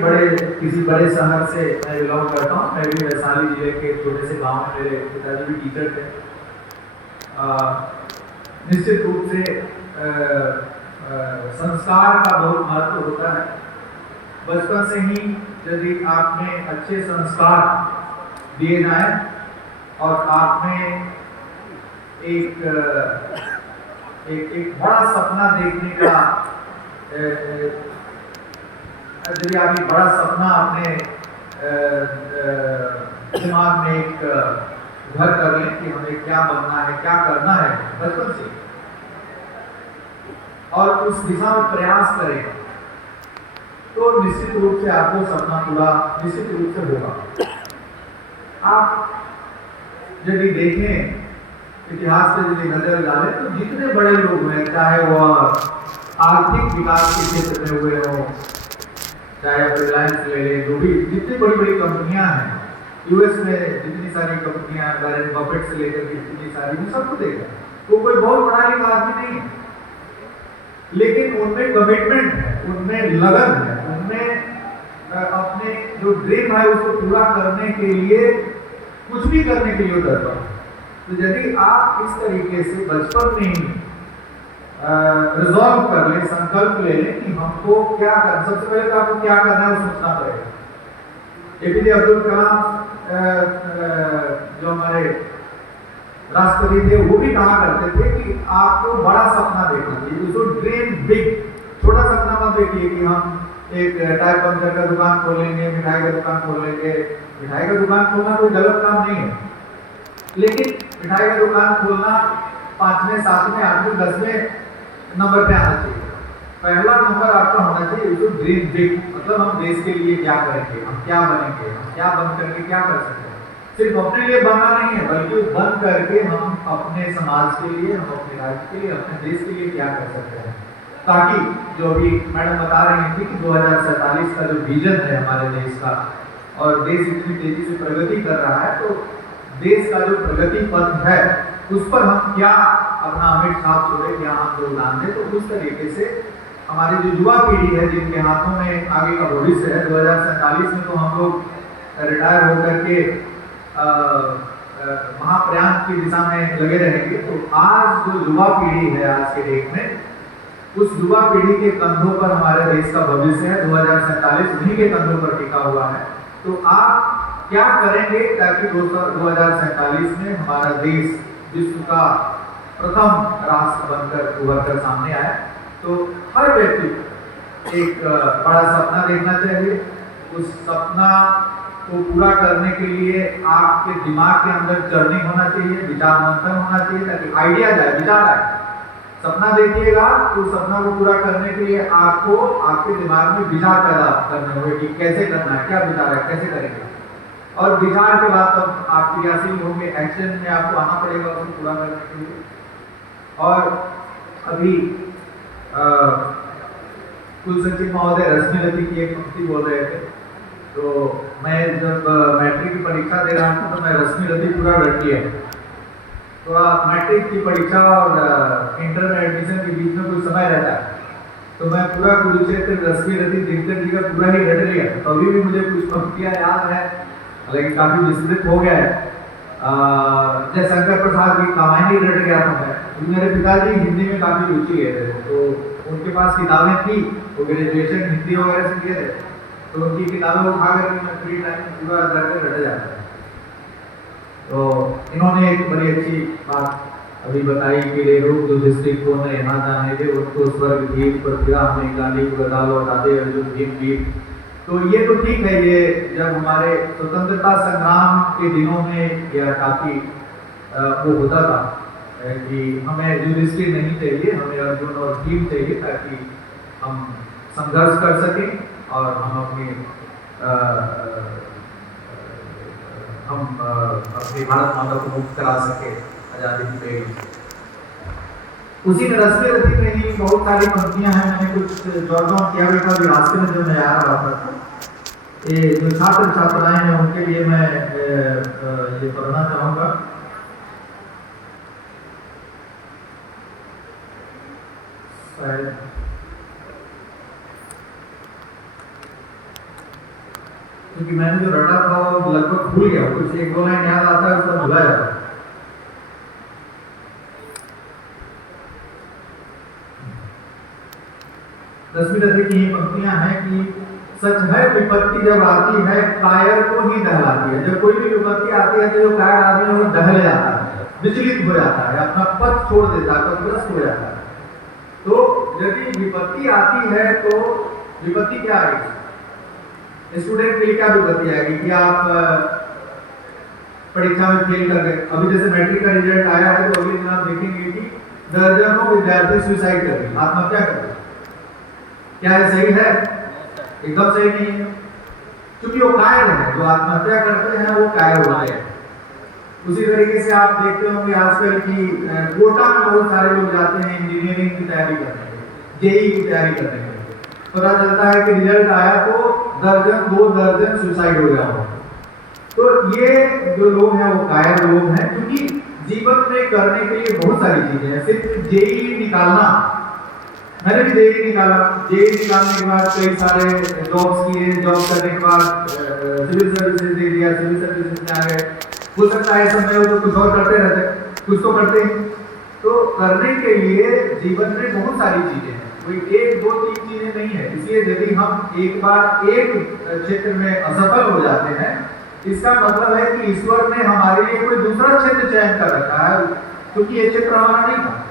किसी बड़े शहर से मैं बिलोंग करता हूँ, मैं भी वैशाली जिले के छोटे से गांव में मेरे पिताजी भी टीचर थे। निश्चित रूप से संस्कार का बहुत महत्व होता है। बचपन से ही यदि आप में अच्छे संस्कार दिए जाए और आप में एक बड़ा सपना देखने का, यदि आप एक बड़ा सपना अपने दिमाग में एक घर कर लें कि हमें क्या बनना है क्या करना है बचपन से, और उस दिशा में प्रयास करें, तो निश्चित रूप से आपको सपना पूरा निश्चित रूप से होगा। आप यदि देखें इतिहास पे यदि नजर डालें तो जितने बड़े लोग हैं, चाहे वह आर्थिक विकास के क्षेत्र में हुए हों, चाहे आप रिलायंस ले लें, जो भी जितनी बड़ी बड़ी कंपनियां हैं यूएस में, जितनी सारी कंपनियां हैं, वॉरेन बफेट से लेकर के जितनी सारी, वो सबको देखा। वो कोई बहुत पढ़ा लिखा आदमी नहीं है, लेकिन उनमें कमिटमेंट है, उनमें लगन है, उनमें अपने जो ड्रीम है उसको पूरा करने के लिए कुछ भी करने के लिए उतर पड़े। तो यदि आप इस तरीके से बचपन में ही रिजॉल्व कर ले, संकल्प ले लें कि हमको क्या करना, सबसे पहले तो आपको क्या करना है वो सोचना पड़ेगा। एपीजे अब्दुल कलाम जो हमारे राष्ट्रपति थे, वो भी कहा करते थे कि आपको बड़ा सपना देखना चाहिए, उसको ड्रीम बिग। छोटा सपना मत देखिए कि हम एक टायर पंचर का दुकान खोलेंगे, मिठाई का दुकान खोल लेंगे। मिठाई का दुकान खोलना कोई गलत काम नहीं है, लेकिन मिठाई का दुकान खोलना 5वें 7वें 8वें 10वें नंबर पे आना चाहिए। पहला नंबर आपका होना चाहिए उसको ड्रीम बिग, मतलब हम देश के लिए क्या करेंगे, हम क्या बनेंगे, हम क्या बन करके क्या कर सकते हैं। सिर्फ अपने लिए बनना नहीं है, बल्कि बन करके हम अपने समाज के लिए, हम अपने राज्य के लिए, अपने देश के लिए क्या कर सकते हैं, ताकि जो भी मैडम बता रही थी कि 2047 का जो विजन है हमारे देश का, और देश इतनी तेजी से प्रगति कर रहा है, तो देश का जो प्रगति पथ है उस पर हम क्या अपना अमिट छाप छोड़े, क्या हम योगदान दें। तो उस तरीके से हमारी जो युवा पीढ़ी है, जिनके हाथों में आगे का भविष्य है, 2047 में तो हम लोग रिटायर होकर के महाप्रयाण की दिशा में लगे रहेंगे। तो आज जो युवा पीढ़ी है आज के डेट में, उस युवा पीढ़ी के कंधों पर हमारे देश का भविष्य है। 2047 उन्हीं के कंधों पर टिका हुआ है। तो आप क्या करेंगे ताकि 2047 में हमारा देश विश्व का प्रथम राष्ट्र बनकर उभर कर सामने आए। तो हर व्यक्ति एक बड़ा सपना देखना चाहिए। उस सपना को पूरा करने के लिए आपके दिमाग के अंदर जर्नी होना चाहिए, विचार मंथन होना चाहिए, ताकि आइडिया जाए, विचार आए। सपना देखिएगा तो सपना को पूरा करने के लिए आपको आपके दिमाग में विचार पैदा करने होंगे कि कैसे करना है, क्या विचार है, कैसे करेंगे। और विचार के बाद तब आप क्रियाशील होंगे, एक्शन में आपको आना पड़ेगा उसको पूरा करने के लिए। और अभी कुल सचिव महोदय रश्मिरथी की एक पंक्ति बोल रहे थे, तो मैं जब मैट्रिक की परीक्षा दे रहा था तो मैं रश्मिरथी पूरा रट लिया। तो मैट्रिक की परीक्षा और इंटर में एडमिशन के बीच में कुछ समय रहता है, तो मैं पूरा कुरुक्षेत्र रश्मिरथी दिनकर जी का पूरा ही रट लिया। तो अभी भी मुझे कुछ पंक्तियाँ याद है, लेकिन काफी विस्तृत हो गया है। जय शंकर प्रसाद की कामायनी रट गया था मैं। मेरे पिताजी हिंदी में काफी रुचि है, तो उनके पास किताबें थी, वो ग्रेजुएशन हिंदी वगैरह से किए थे, तो उनकी किताबें उठा करके मैं फ्री टाइम में पूरा करके रट जाता है। तो इन्होंने एक बड़ी अच्छी बात अभी बताई कि रेणुक जो दृष्टिकोण को न यहाँ जाने दे, उनको स्वर्ग धीर पर फिरा हमें गाली गदा लौटा दे अर्जुन भीम वीर। तो ये तो ठीक है, ये जब हमारे स्वतंत्रता संग्राम के दिनों में यह काफी वो होता था कि हमें युधिष्ठिर नहीं चाहिए, हमें अर्जुन और भीम चाहिए, ताकि हम संघर्ष कर सकें और हम अपनी भारत माता को मुक्त करा सके आजादी की पेड़। उसी में रश्मिरथी में ही बहुत सारी पंक्तियां हैं, मैंने कुछ जॉट डाउन किया हुआ था रास्ते में जो मैं आ रहा था। ये जो छात्र छात्राएं हैं उनके लिए मैं ये पढ़ना चाहूँगा। क्योंकि मैंने जो रटा था वो लगभग भूल गया, कुछ एक दो लाइन याद आता है उसका भुला जाता है। रश्मिरथी की ये पंक्तियां हैं कि सच है विपत्ति जब आती है कायर को ही दहलाती है। जब कोई भी विपत्ति आती है तो जो कायर आदमी है वो दहल जाता है, विचलित हो जाता है, अपना पथ छोड़ देता है, पथभ्रष्ट हो जाता है। तो यदि विपत्ति आती है तो विपत्ति क्या आएगी? स्टूडेंट के लिए क्या विपत्ति आएगी कि आप परीक्षा में फेल कर गए। अभी जैसे मैट्रिक का रिजल्ट आया है तो अगले दिन आप देखेंगे कि दर्जनों विद्यार्थी सुसाइड कर रहे, आत्महत्या कर रहे। क्या ये सही है? एकदम सही नहीं है, क्योंकि वो कायर है। जो आत्महत्या करते हैं वो कायर होते हैं। उसी तरीके से आप देखते होंगे आजकल की कोटा में बहुत सारे लोग जाते हैं इंजीनियरिंग की तैयारी करने के लिए, जेईई की तैयारी करने के लिए। पता चलता है कि रिजल्ट आया तो दर्जन 2 दर्जन सुसाइड हो गया हो। तो ये जो लोग हैं वो कायर लोग हैं, क्योंकि जीवन में करने के लिए बहुत सारी चीजें हैं। सिर्फ जेईई निकालना, मैंने भी जेईई निकाला, जेईई निकालने के बाद कई सारे जॉब्स किए, जॉब करने के बाद सिविल सर्विसेज दे दिया, सिविल सर्विसेज में आ गए। हो सकता है समय हो तो कुछ और करते रहते, कुछ तो करते हैं। तो करने के लिए जीवन में बहुत सारी चीजें हैं, कोई 1 2 3 चीजें नहीं है। इसलिए यदि हम एक बार एक क्षेत्र में असफल हो जाते हैं, इसका मतलब है कि ईश्वर ने हमारे लिए कोई दूसरा क्षेत्र चयन कर रखा है, क्योंकि ये क्षेत्र हमारा नहीं था।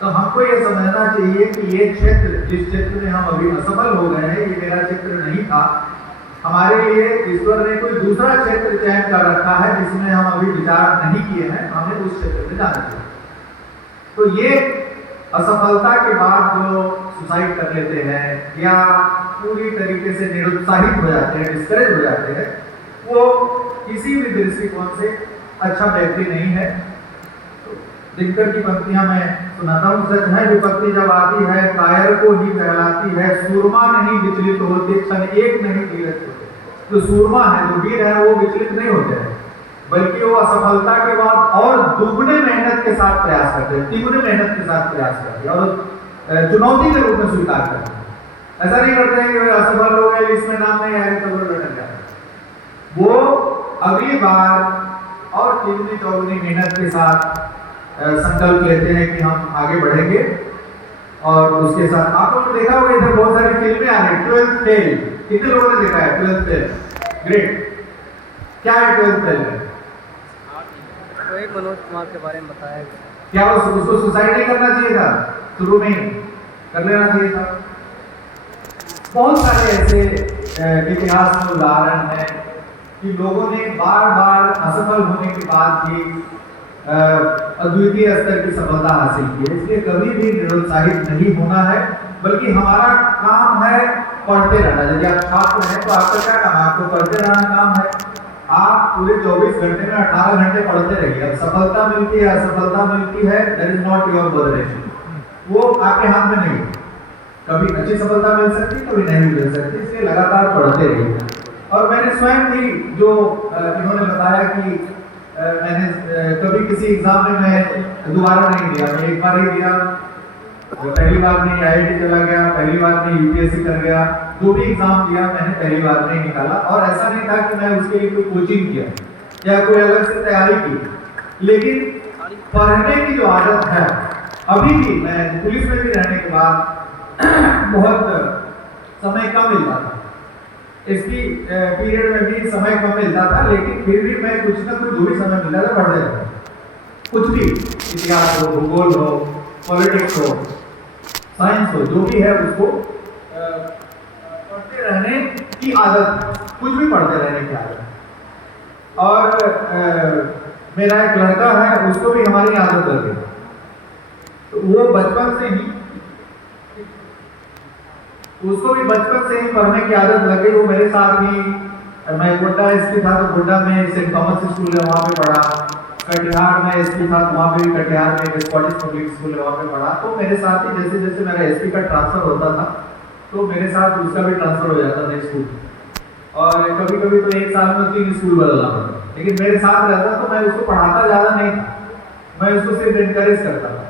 तो हमको ये समझना चाहिए कि ये क्षेत्र, जिस क्षेत्र में हम अभी असफल हो गए हैं, ये मेरा क्षेत्र नहीं था। हमारे लिए ईश्वर ने कोई दूसरा क्षेत्र चयन कर रखा है जिसमें हम अभी विचार नहीं किए हैं, हमें उस क्षेत्र में जाना चाहिए। तो ये असफलता के बाद जो सुसाइड कर लेते हैं या पूरी तरीके से निरुत्साहित हो जाते हैं, डिस्करेज हो जाते हैं, वो किसी भी दृष्टिकोण से अच्छा व्यक्ति नहीं है। दिनकर की पंक्तियां मैं सुनाता हूँ। सच है विपत्ति जब आती है, कायर को ही कहलाती है, सूरमा नहीं विचलित होते, क्षण एक नहीं धीरज होते। जो सूरमा है, जो वीर है, वो विचलित नहीं होते हैं, बल्कि वो असफलता के बाद और दुगने मेहनत के साथ प्रयास करते हैं, तिगुने मेहनत के साथ प्रयास करते हैं और चुनौती के रूप में स्वीकार करते हैं। ऐसा नहीं करते हैं कि असफल हो गए, इसमें नाम नहीं आया तो लटक जाए। वो अगली बार और तिगुनी चौगुनी मेहनत के साथ संकल्प लेते हैं कि हम आगे बढ़ेंगे। और उसके साथ आप लोगों ने देखा होगा, इधर बहुत सारी फिल्में आ रही हैं। 12th फेल, कितने लोगों ने देखा है 12th फेल? ग्रेट। क्या है 12th फेल में? वही मनोज कुमार के बारे में बताया गया। क्या उसको सुसाइड नहीं करना चाहिए था? शुरू में ही कर लेना चाहिए था। बहुत सारे ऐसे इतिहास में उदाहरण है कि लोगों ने बार बार असफल होने के बाद भी अद्वितीय स्तर की सफलता हासिल की है। इसलिए कभी भी निरुत्साहित नहीं होना है, बल्कि हमारा काम है पढ़ते रहना। यदि आप छात्र हैं तो आपका क्या काम है? आपको पढ़ते रहना काम है। आप पूरे 24 घंटे में 18 घंटे पढ़ते रहिए। अब सफलता मिलती है, असफलता मिलती है, that is not your burden, वो आपके हाथ में नहीं। कभी अच्छी सफलता मिल सकती है, कभी नहीं मिल सकती, इसलिए लगातार पढ़ते रहिए। और मैंने स्वयं भी जो इन्होंने बताया कि मैंने कभी किसी एग्जाम में मैं दोबारा नहीं दिया, मैं एक बार ही दिया। पहली बार में IIT चला गया, पहली बार में UPSC कर गया, जो भी एग्जाम दिया मैंने पहली बार में निकाला। और ऐसा नहीं था कि मैं उसके लिए कोई कोचिंग किया या कोई अलग से तैयारी की, लेकिन पढ़ने की जो आदत है, अभी भी मैं पुलिस में भी रहने के बाद बहुत समय कम मिलता था, इसकी पीरियड में भी समय कम मिलता था, लेकिन फिर भी मैं कुछ ना कुछ जो भी समय मिलता था पढ़ते रहता। कुछ भी, इतिहास हो, भूगोल हो, पॉलिटिक्स हो, साइंस हो, जो भी है उसको पढ़ते रहने की आदत, कुछ भी पढ़ते रहने की आदत। और मेरा एक लड़का है, उसको भी हमारी आदत लग गई। तो वो बचपन से ही, उसको भी बचपन से ही पढ़ने की आदत लग गई। वो मेरे साथ ही, मैं गोड्डा एसपी था तो गोड्डा में सेंट थॉमस स्कूल है, वहाँ पे पढ़ा। कटिहार में एसपी था तो वहाँ पे भी कटिहार में एक स्कॉटिश पब्लिक स्कूल है, वहाँ पे पढ़ा। तो मेरे साथ ही जैसे जैसे मेरा एसपी का ट्रांसफर होता था, तो मेरे साथ उसका भी ट्रांसफर हो जाता था स्कूल। और कभी कभी तो एक साल में 3 स्कूल बदलना पड़ता, लेकिन मेरे साथ रहता तो मैं उसको पढ़ाता ज़्यादा नहीं था, मैं उसको सिर्फ एनकरेज करता था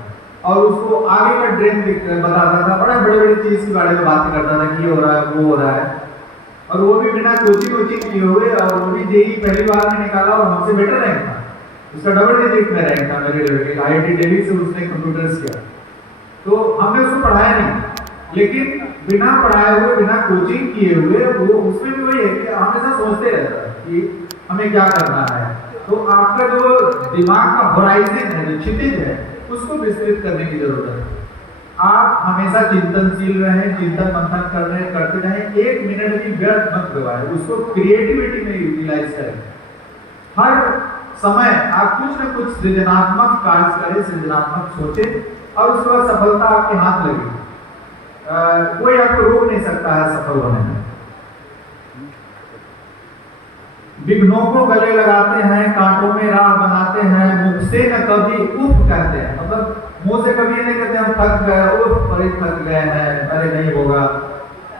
और उसको आगे का ड्रीम बताता था। बड़ा बड़े बड़े चीज़ के बारे में बातें करता था कि ये हो रहा है, वो हो रहा है। और वो भी बिना कोचिंग किए हुए, और वो भी जेईई पहली बार में निकाला और हमसे बेटर रैंक था। उसका डबल डिजिट में रैंक था मेरे लड़के का। IIT दिल्ली से उसने कंप्यूटर्स किया। तो हमने उसको पढ़ाया नहीं, लेकिन बिना पढ़ाए हुए, बिना कोचिंग किए हुए, वो उसमें भी वही है कि हमेशा सोचते रहता है कि हमें क्या करना है। तो आपका जो दिमाग का होराइजन है, जो क्षितिज है, उसको विस्तृत करने की जरूरत है। आप हमेशा चिंतनशील रहें, चिंतन मंथन करते रहें, 1 मिनट भी व्यर्थ मत गवाएं, उसको क्रिएटिविटी में यूटिलाइज करें। हर समय आप कुछ न कुछ सृजनात्मक कार्य करें, सृजनात्मक सोचें, और उसके बाद सफलता आपके हाथ लगेगी। कोई आपको रोक नहीं सकता है सफल होने में। विघ्नों को गले लगाते हैं, कांटों में राह बनाते हैं, मुख से न कभी उफ कहते हैं। मतलब मुंह से कभी नहीं कहते हम थक गए, उफ बड़े थक गए हैं, अरे नहीं होगा।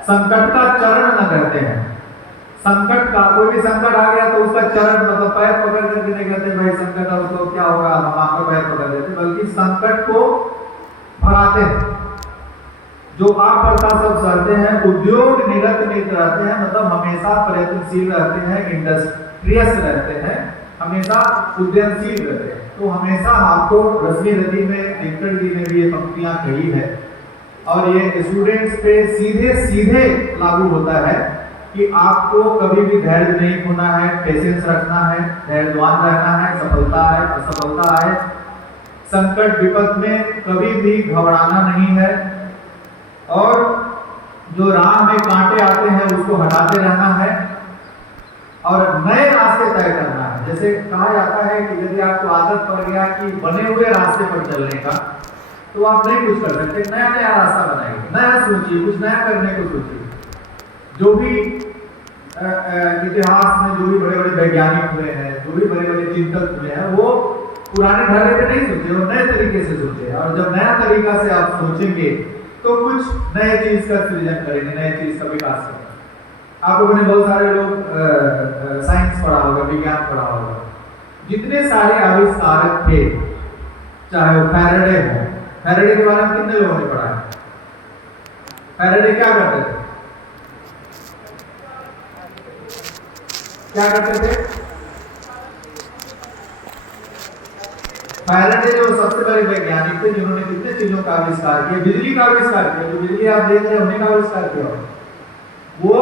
संकट का चरण न करते हैं। संकट का कोई भी संकट आ गया तो उसका चरण मतलब पैर पकड़ करके नहीं कहते भाई संकट है उसको क्या होगा हम आपका पैर पकड़ देते, बल्कि संकट को भगाते हैं। जो आपदा सब सहते हैं, उद्योग निरत रहते हैं, मतलब हमेशा प्रयत्नशील रहते हैं, इंडस्ट्रियस रहते हैं, हमेशा उद्यमशील रहते हैं। तो हमेशा आपको रश्मि रति में दिनकर जी ने भी ये पंक्तियां कही है और ये स्टूडेंट्स पे सीधे सीधे लागू होता है कि आपको कभी भी धैर्य नहीं खोना है, पेशेंस रखना है, धैर्यवान रहना है, सफलता है असफलता है, संकट विपद में कभी भी घबराना नहीं है और जो राह में कांटे आते हैं उसको हटाते रहना है और नए रास्ते तय करना है। जैसे कहा जाता है कि यदि आपको आदत पड़ गया कि बने हुए रास्ते पर चलने का तो आप नहीं कुछ कर सकते, नया नया रास्ता बनाइए, नया सोचिए, कुछ नया करने को सोचिए। जो भी इतिहास में जो भी बड़े बड़े वैज्ञानिक हुए हैं, जो भी बड़े बड़े चिंतक हुए हैं, वो पुराने ढाले पे नहीं सोचे, वो नए तरीके से सोचे। और जब नया तरीका से आप सोचेंगे तो कुछ नए चीज का सृजन करेंगे, नए चीज का विकास करेंगे। आप लोगों ने बहुत सारे लोग साइंस पढ़ा होगा, विज्ञान पढ़ा होगा, जितने सारे आविष्कारक थे, चाहे वो फैराडे हो, फैराडे के बारे में कितने लोगों ने पढ़ा है? फैराडे क्या करते थे? क्या करते थे? फैराडे जो सबसे बड़े वैज्ञानिक थे जिन्होंने कितने चीजों का आविष्कार किया, बिजली का आविष्कार किया, जो बिजली आप देख रहे हैं उन्हीं का आविष्कार किया। वो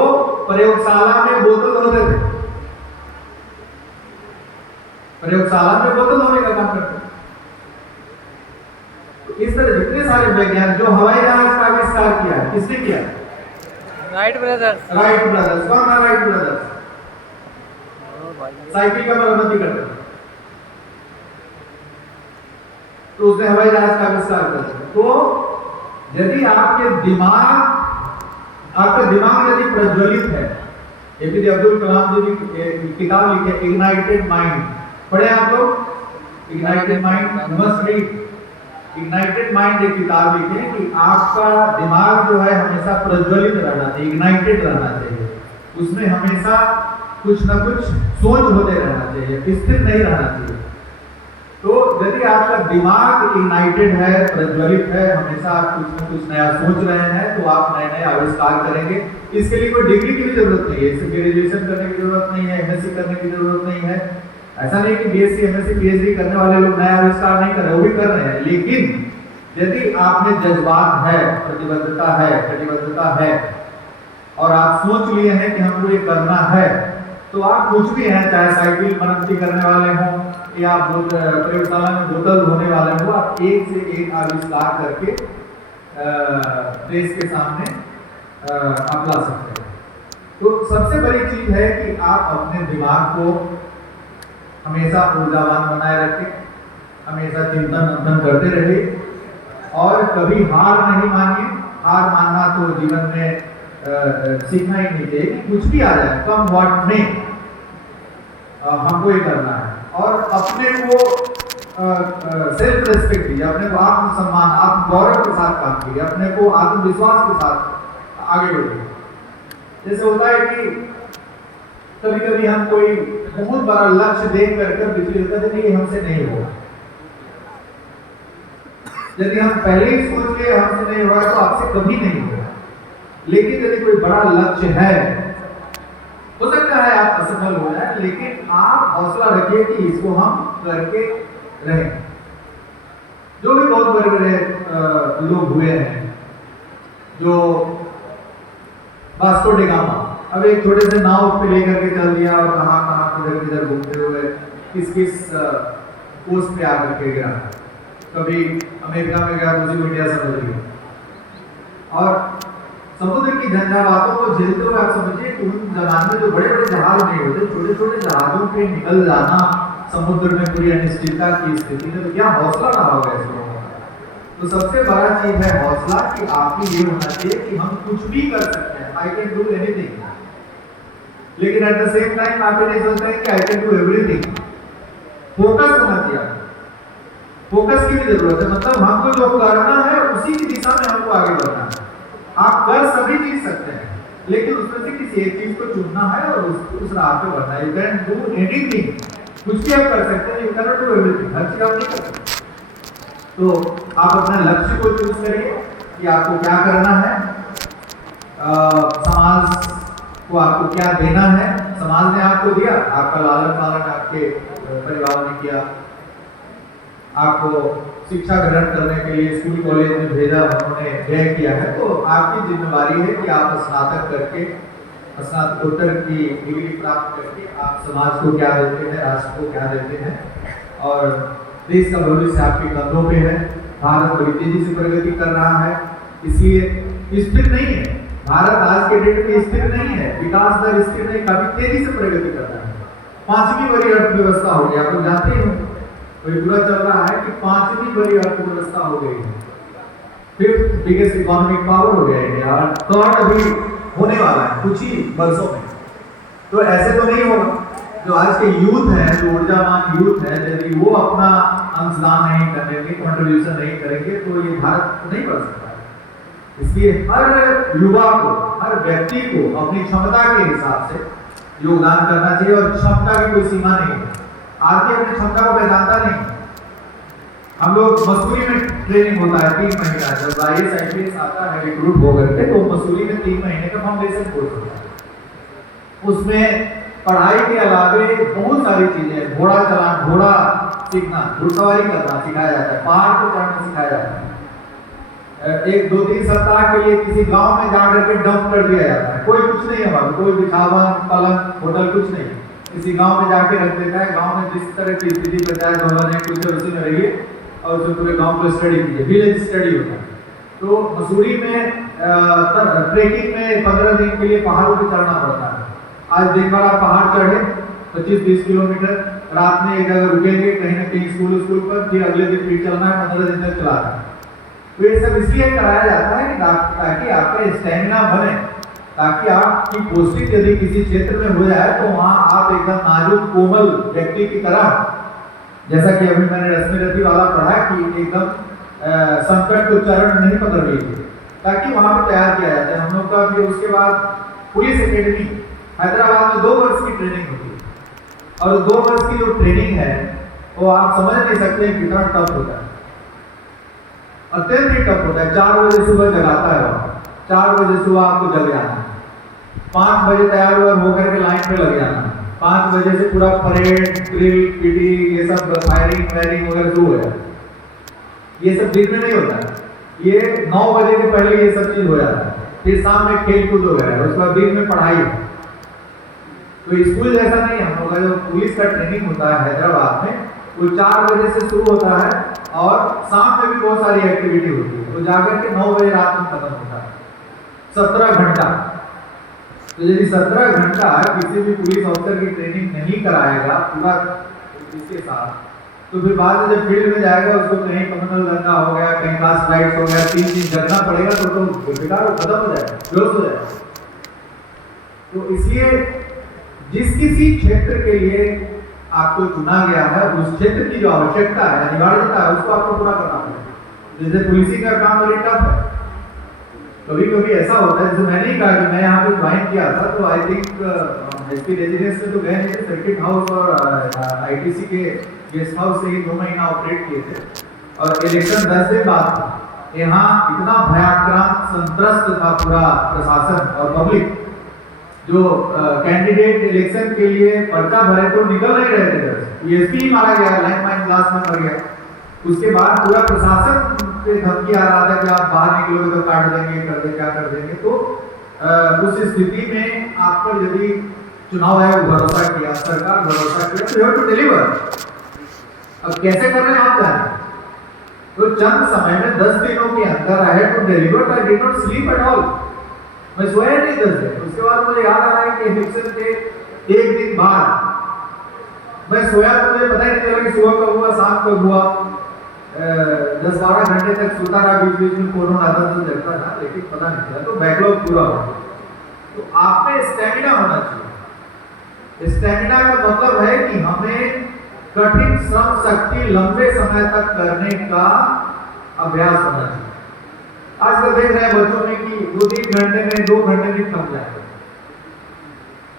प्रयोगशाला में बोतल धोते थे, प्रयोगशाला में बोतल धोने का काम करते थे। तो इस तरह जितने सारे वैज्ञानिक, जो हवाई जहाज का आविष्कार किया है किसने किया? Wright brothers. Wright brothers. कौन था राइट ब्रदर्स? साइकिल का मरम्मती करते थे, तो उसने हवाई जहाज का आविष्कार कर दिया। तो यदि आपका दिमाग यदि प्रज्वलित है, एपीजे अब्दुल कलाम जी की किताब लिखी इग्नाइटेड माइंड, पढ़े आप लोग? Ignited mind must read. Ignited mind एक किताब लिखी है कि आपका दिमाग जो है हमेशा प्रज्वलित रहना चाहिए, इग्नाइटेड रहना चाहिए, उसमें हमेशा कुछ ना कुछ सोच होते रहना चाहिए, स्थिर नहीं रहना चाहिए। तो यदि आपका दिमाग इग्नाइटेड है, प्रज्वलित है, हमेशा आप कुछ न कुछ नया सोच रहे हैं, तो आप नए नए आविष्कार करेंगे। इसके लिए कोई डिग्री की भी जरूरत नहीं है, इससे ग्रेजुएशन करने की जरूरत नहीं है, एमएससी करने की जरूरत नहीं है। ऐसा नहीं कि बीएससी एमएससी पीएचडी करने वाले लोग नया आविष्कार नहीं कर रहे, वो भी कर रहे हैं। लेकिन यदि आप में जज्बात है, प्रतिबद्धता है, कटिबद्धता है और आप सोच लिए हैं कि हमको ये करना है, तो आप कुछ भी हैं, चाहे साइकिल मरम्मती करने वाले हों या प्रयोगशाला में बोतल धोने वाले हो, आप एक से एक आविष्कार करके देश के सामने आप ला सकते हैं। तो सबसे बड़ी चीज है कि आप अपने दिमाग को हमेशा ऊर्जावान बनाए रखें, हमेशा चिंतन मंथन करते रहिए और कभी हार नहीं मानिए। हार मानना तो जीवन में सीखना ही नहीं चाहिए कि कुछ भी आ जाए, कम व्हाट में हमको ये करना है और अपने को सेल्फ रेस्पेक्ट दीजिए, अपने को आत्मसम्मान, आत्मगौरव के साथ काम कीजिए, अपने को आत्मविश्वास के साथ आगे बढ़िए। जैसे होता है कि कभी कभी हम कोई बहुत बड़ा लक्ष्य देख करके विचलित होते हैं कि हमसे नहीं होगा। यदि हम पहले ही सोच लिए हमसे नहीं होगा तो आपसे कभी नहीं होगा। लेकिन यदि कोई बड़ा लक्ष्य है, हो सकता है आप असफल हो जाए, लेकिन आप हौसला रखिए कि इसको हम करके रहें। जो भी बहुत बड़े बड़े लोग हुए हैं, जो वास्को डी गामा अब एक छोटे से नाव पे लेकर के चल दिया और कहाँ किधर किधर घूमते हुए किस किस कोस्ट पे आकर के गिरा, कभी अमेरिका में गया, दूसरी इंडिया समझ लिया। और समुद्र की झंझावातों को झेलते हुए आप समझिए कि उन जमाने में जो बड़े बड़े जहाज नहीं होते, छोटे छोटे जहाजों पे निकल जाना समुद्र में पूरी अनिश्चितता की स्थिति में, तो क्या हौसला रहा होगा इस लोगों का। तो सबसे बड़ा चीज है हौसला कि आपकी ये होना चाहिए कि हम कुछ भी कर सकते हैं, आई कैन डू एनीथिंग। लेकिन एट द सेम टाइम आप ये नहीं सोचते हैं कि I can do everything. Focus होना चाहिए, फोकस की भी जरूरत है, मतलब हमको जो करना है उसी की दिशा में हमको आगे बढ़ना है। आप कर सभी चीज सकते हैं, लेकिन उसमें से किसी एक चीज को चुनना है और उस राह पे बढ़ना है। यू कैन डू एनीथिंग, कुछ भी आप कर सकते हैं, you can not do everything, हर चीज आप नहीं कर सकते। तो आप अपना लक्ष्य को चूज करिए कि आपको क्या करना है, समाज को आपको क्या देना है। समाज ने आपको दिया, आपका लालन पालन आपके परिवार ने किया, आपको शिक्षा ग्रहण करने के लिए स्कूल कॉलेज में भेजा, उन्होंने व्यय किया है, तो आपकी जिम्मेवारी है कि आप स्नातक करके, स्नातकोत्तर की डिग्री प्राप्त करके आप समाज को क्या देते हैं, राष्ट्र को क्या देते हैं। और देश का भविष्य आपके कंधों पे है। भारत बड़ी तेजी से प्रगति कर रहा है, इसलिए स्थिर नहीं है भारत, आज के डेट में स्थिर नहीं है, विकास दर स्थिर नहीं, काफी तेजी से प्रगति कर रहा है। 5वीं बड़ी अर्थव्यवस्था हो गई, आप लोग जानते ही हो, वही पूरा चल रहा है कि 5वीं बड़ी अर्थव्यवस्था हो गई है, 5th बिगेस्ट इकोनॉमिक पावर हो गया इंडिया, और 3rd अभी होने वाला है कुछ ही वर्षों में। तो ऐसे तो नहीं होगा। जो आज के यूथ है, जो ऊर्जावान यूथ है, यदि वो अपना अंशदान नहीं करेंगे, कंट्रीब्यूशन नहीं करेंगे, तो ये भारत नहीं बढ़ सकता है। इसलिए हर युवा को, हर व्यक्ति को अपनी क्षमता के हिसाब से योगदान करना चाहिए, और क्षमता की कोई सीमा नहीं है। आदमी अपनी क्षमता को पहचानता नहीं। हम लोग मसूरी में ट्रेनिंग होता है 3 महीने का, जब IAS IPS आता है रिक्रूट होकर के, तो मसूरी में 3 महीने का फाउंडेशन कोर्स होता है। उसमें पढ़ाई के अलावे बहुत सारी चीजें, घोड़ा चलाना, घोड़ा सीखना, घुड़सवारी करना सिखाया जाता है, पहाड़ पर चढ़ना सिखाया जाता है। 1-2-3 सप्ताह के लिए किसी गांव में जाकर के डंप कर दिया जाता है, कोई कुछ नहीं है, कोई बिछावन पलंग होटल कुछ नहीं, किसी गांव में जाके रख देता है। गांव में जिस तरह की स्थिति पंचायत भवन है कुछ उसी में रहिए और उसमें पूरे गांव को स्टडी कीजिए, विलेज स्टडी होता है। तो मसूरी में ट्रेकिंग में 15 दिन के लिए पहाड़ों पर चढ़ना पड़ता है। आज दिन भर आप पहाड़ चढ़े 25-20 किलोमीटर, रात में एक जगह रुकेंगे कहीं ना कहीं स्कूल पर, फिर अगले दिन फिर चलना है, 15 दिन तक चलाना है। तो ये सब इसलिए कराया जाता है ताकि आपका स्टेमिना बने, ताकि आपकी पोस्टिंग यदि किसी क्षेत्र में हो जाए तो वहां आप एकदम नाजुक कोमल व्यक्ति की तरह, जैसा कि अभी मैंने रश्मि रथी वाला पढ़ा कि एकदम संकट को चरण नहीं पकड़ लीजिए, ताकि वहां पे तैयार किया जाता है हम लोग का। फिर उसके बाद पुलिस एकेडमी हैदराबाद में 2 वर्ष की ट्रेनिंग होती है, और 2 वर्ष की जो ट्रेनिंग है वो आप समझ नहीं सकते कितना टफ होता है, अत्यंत ही टफ होता है। 4 बजे सुबह जगाता है वहाँ, 4 बजे सुबह आपको जग जाना है, 5 बजे तैयार होकर के लाइन पे लग जाना है, 5 बजे से पूरा परेड, ड्रिल, पीटी, ये सब फायरिंग वगैरह शुरू हो जाए। ये सब दिन में नहीं होता है, ये 9 बजे के पहले ये सब चीज हो जाता है, फिर शाम में खेल कूद वगैरह, उसके बाद दिन में पढ़ाई। तो स्कूल जैसा नहीं है। हम लोग का जो पुलिस का ट्रेनिंग होता है हैदराबाद में, वो 4 बजे से शुरू होता है और शाम में भी बहुत सारी एक्टिविटी होती है, तो जाकर के 9 बजे रात में खत्म होता है। 17 घंटा। तो यदि 17 घंटा किसी भी पुलिस ऑफिसर की ट्रेनिंग नहीं कराएगा पूरा इसके साथ, तो फिर बाद में जब फील्ड में जाएगा उसको कहीं कम्युनल दंगा हो गया, कहीं क्लास राइट्स हो गया, 3 दिन जगना पड़ेगा, तो बेकार वो खत्म हो जाएगा, बेहोश हो जाएगा। तो इसलिए जिस किसी क्षेत्र के लिए आपको चुना गया है, उस क्षेत्र की जो आवश्यकता है, अनिवार्यता है, उसको आपको पूरा करना पड़ेगा। जैसे पुलिसिंग का काम बड़ी टफ है, कभी कभी ऐसा होता है, जैसे मैंने ही कहा कि मैं यहाँ पे ज्वाइन किया था, तो आई थिंक एसपी रेजिडेंस में तो गए नहीं थे, सर्किट हाउस और ITC के गेस्ट हाउस से ही 2 महीना ऑपरेट किए थे, और इलेक्शन 10 दिन बाद था। यहाँ इतना भयाक्रांत संत्रस्त था पूरा प्रशासन और पब्लिक, जो कैंडिडेट इलेक्शन के लिए पर्चा भरे तो निकल नहीं रहे थे, ESP ही मारा गया, लाइन माइन क्लास में मर गया। उसके बाद पूरा प्रशासन पे धमकी आ रहा था कि आप बाहर निकलोगे तो काट देंगे, कर देंगे, क्या कर देंगे। तो उस स्थिति में आप पर यदि चुनाव आयोग भरोसा किया, सरकार भरोसा किया, तो यू हैव टू डिलीवर। अब कैसे कर रहे हैं आप जाने, तो चंद समय में 10 दिनों के अंदर I have to deliver. I did not sleep at all, मैं सोया नहीं 10 दिन। उसके बाद मुझे याद आ रहा है कि इलेक्शन के 1 दिन बाद मैं सोया, तो मुझे पता ही नहीं चला कि सुबह कब हुआ, शाम कब हुआ। 10-12 घंटे तक सोता रहा, बीच में फोन आता तो जगता था, लेकिन पता नहीं चला। तो बैकलॉग पूरा हो गया। तो आप में स्टेमिना होना चाहिए। स्टेमिना का मतलब है कि हमें कठिन श्रम शक्ति लंबे समय तक करने का अभ्यास होना चाहिए। आजकल देख रहे हैं बच्चों में कि 2-3 घंटे में 2 घंटे में थक जाते हैं।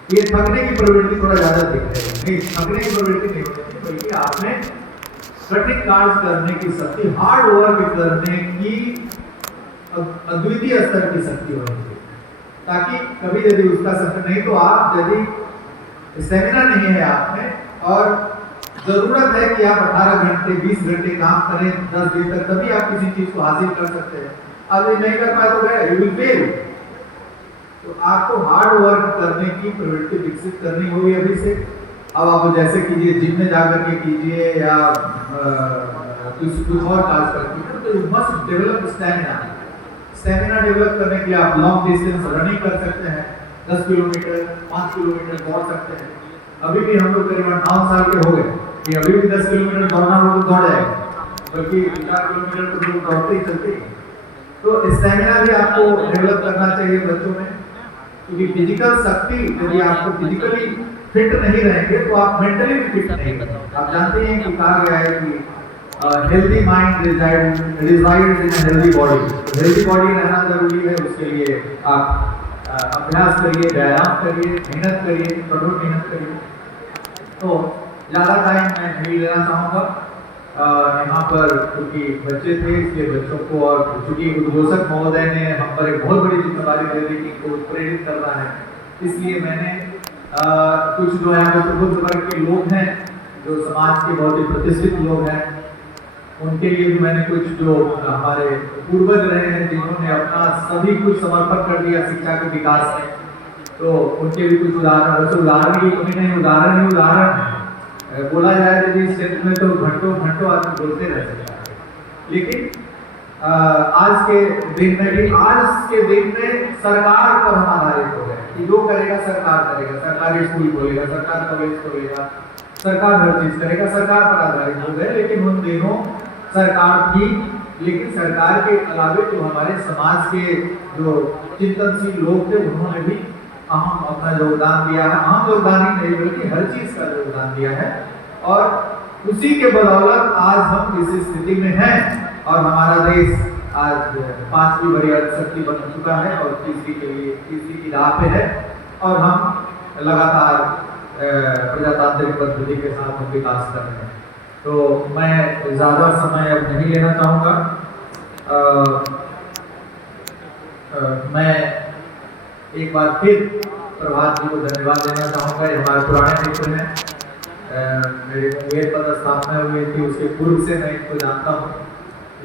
ये थकने की प्रवृत्ति थोड़ा ज्यादा दिख रही है। नहीं, थकने की प्रवृत्ति नहीं होती, बल्कि आपने कठिन कार्य करने की शक्ति, हार्ड वर्क करने की अद्वितीय स्तर की शक्ति होनी चाहिए, ताकि कभी यदि उसका शक्ति नहीं, तो आप यदि स्टेमिना नहीं है आप में और जरूरत है कि आप 18 घंटे 20 घंटे काम करें 10 दिन तक, तभी आप किसी चीज को हासिल कर सकते हैं। अब ये नहीं कर पाए तो गए, यू विल फेल। तो आपको हार्ड वर्क करने की प्रवृत्ति विकसित करनी होगी अभी से। अब आप जैसे कीजिए, जिम में जाकर के कीजिए या कुछ और कार्य करके, तो you must develop stamina. Stamina develop करने के लिए आप लॉन्ग डिस्टेंस रनिंग कर सकते हैं, 10 किलोमीटर 5 किलोमीटर दौड़ सकते हैं। अभी भी हम लोग करीबन 9 साल के हो गए कि अभी भी 10 किलोमीटर दौड़ना हो तो दौड़ जाएगा, बल्कि 4 किलोमीटर तो लोग दौड़ते ही चलते ही। तो स्टैमिना भी आपको डेवलप करना चाहिए बच्चों में, क्योंकि फिजिकल शक्ति, यदि आपको फिजिकली फिट नहीं रहेंगे तो आप मेंटली भी फिट नहीं रहेंगे। आप जानते हैं कि कहा गया है कि healthy mind resides in a healthy body. Healthy body रहना जरूरी है, उसके लिए आप अभ्यास करिए, व्यायाम करिए, मेहनत करिए, कठोर मेहनत करिए। तो ज़्यादा टाइम मैं नहीं लेना चाहूँगा यहाँ पर, क्योंकि बच्चे थे इसलिए बच्चों को, और चूंकि उद्घोषक महोदय ने हम पर एक बहुत बड़ी जिम्मेदारी दे दी कि इनको प्रेरित करना है, इसलिए मैंने कुछ जो है प्रबुद्ध वर्ग के लोग हैं, जो समाज के बहुत ही प्रतिष्ठित लोग हैं, उनके लिए भी मैंने कुछ, जो हमारे पूर्वज रहे हैं जिन्होंने अपना सभी कुछ समर्पण कर दिया शिक्षा के विकास में, तो उनके भी कुछ उदाहरण, वैसे उदाहरण की कमी नहीं, उदाहरण ही उदाहरण है। बोला जाए यदि इस क्षेत्र में तो घंटों घंटों आदमी बोलते रह सकता है। लेकिन आज के दिन में सरकार पर हम आधारित हो गए कि जो करेगा सरकार करेगा, सरकारी स्कूल खोलेगा, सरकार कॉलेज खोलेगा, सरकार हर चीज करेगा, सरकार पर आधारित हो गए। लेकिन उन दिनों सरकार थी, लेकिन सरकार के अलावे जो हमारे समाज के जो चिंतनशील लोग थे, उन्होंने भी अहम अपना योगदान दिया है। अहम योगदान ही नहीं बल्कि हर चीज का योगदान दिया है, और उसी के बदौलत आज हम इस स्थिति में हैं और हमारा देश आज 5वीं बड़ी अर्थशक्ति बन चुका है और तीसरी की राह पे है, और हम लगातार प्रजातांत्रिक पद्धति के साथ हम विकास कर रहे हैं। तो मैं ज़्यादा समय अब नहीं लेना चाहूँगा। मैं एक बार फिर प्रभात जी को धन्यवाद देना चाहूँगा। ये हमारे पुराने मित्र हैं, मेरे मुंगेर पदस्थापना हुई थी उसके पूर्व से मैं इनको जानता हूँ,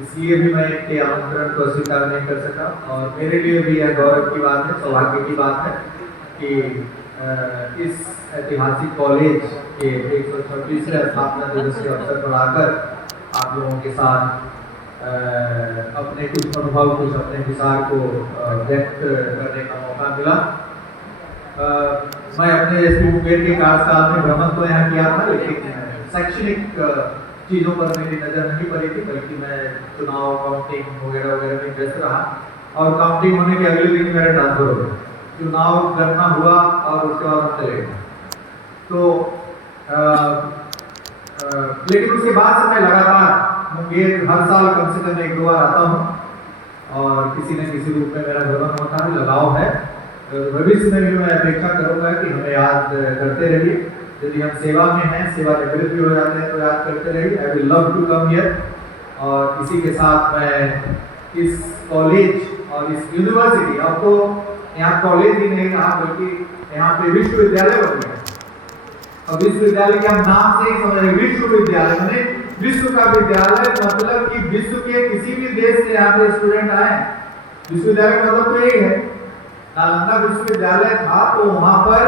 इसलिए भी मैं इनके आमंत्रण को स्वीकार नहीं कर सका, और मेरे लिए भी यह गौरव की बात है, सौभाग्य की बात है कि इस ऐतिहासिक कॉलेज के 136वें स्थापना दिवस के अवसर पर आकर आप लोगों के साथ अपने कुछ अनुभव, कुछ अपने विचार को व्यक्त करने का मौका मिला। मैं अपने एसपी मुंगेर के कार्यकाल में भ्रमण तो यहाँ किया था, लेकिन शैक्षणिक चीज़ों पर मेरी नज़र नहीं पड़ी थी, बल्कि मैं चुनाव, काउंटिंग वगैरह वगैरह में व्यस्त रहा, और काउंटिंग होने के अगले दिन मेरा ट्रांसफर हो गया, चुनाव करना हुआ और उसके बाद हम चले गए। तो लेकिन उसके बाद से मैं लगातार मुंगेर हर साल कम से कम 1-2 बार आता हूँ, और किसी न किसी रूप में मेरा भ्रमण होता है, लगाव है। भविष्य में भी मैं अपेक्षा करूँगा कि हमें याद करते रहिए। यदि हम सेवा में हैं, सेवानिवृत्त भी हो जाते हैं, तो याद करते रहिए। I will love to come here. और इसी के साथ मैं इस कॉलेज और इस यूनिवर्सिटी, अब तो यहाँ कॉलेज ही नहीं रहा बल्कि यहाँ पे विश्वविद्यालय बन गया। अब विश्वविद्यालय के हम नाम से ही समझ रहे, विश्वविद्यालय मैंने विश्व का विद्यालय, मतलब कि विश्व के किसी भी देश से यहाँ पे स्टूडेंट आए। विश्वविद्यालय का मतलब तो यही है। नालंदा विश्वविद्यालय था तो वहां पर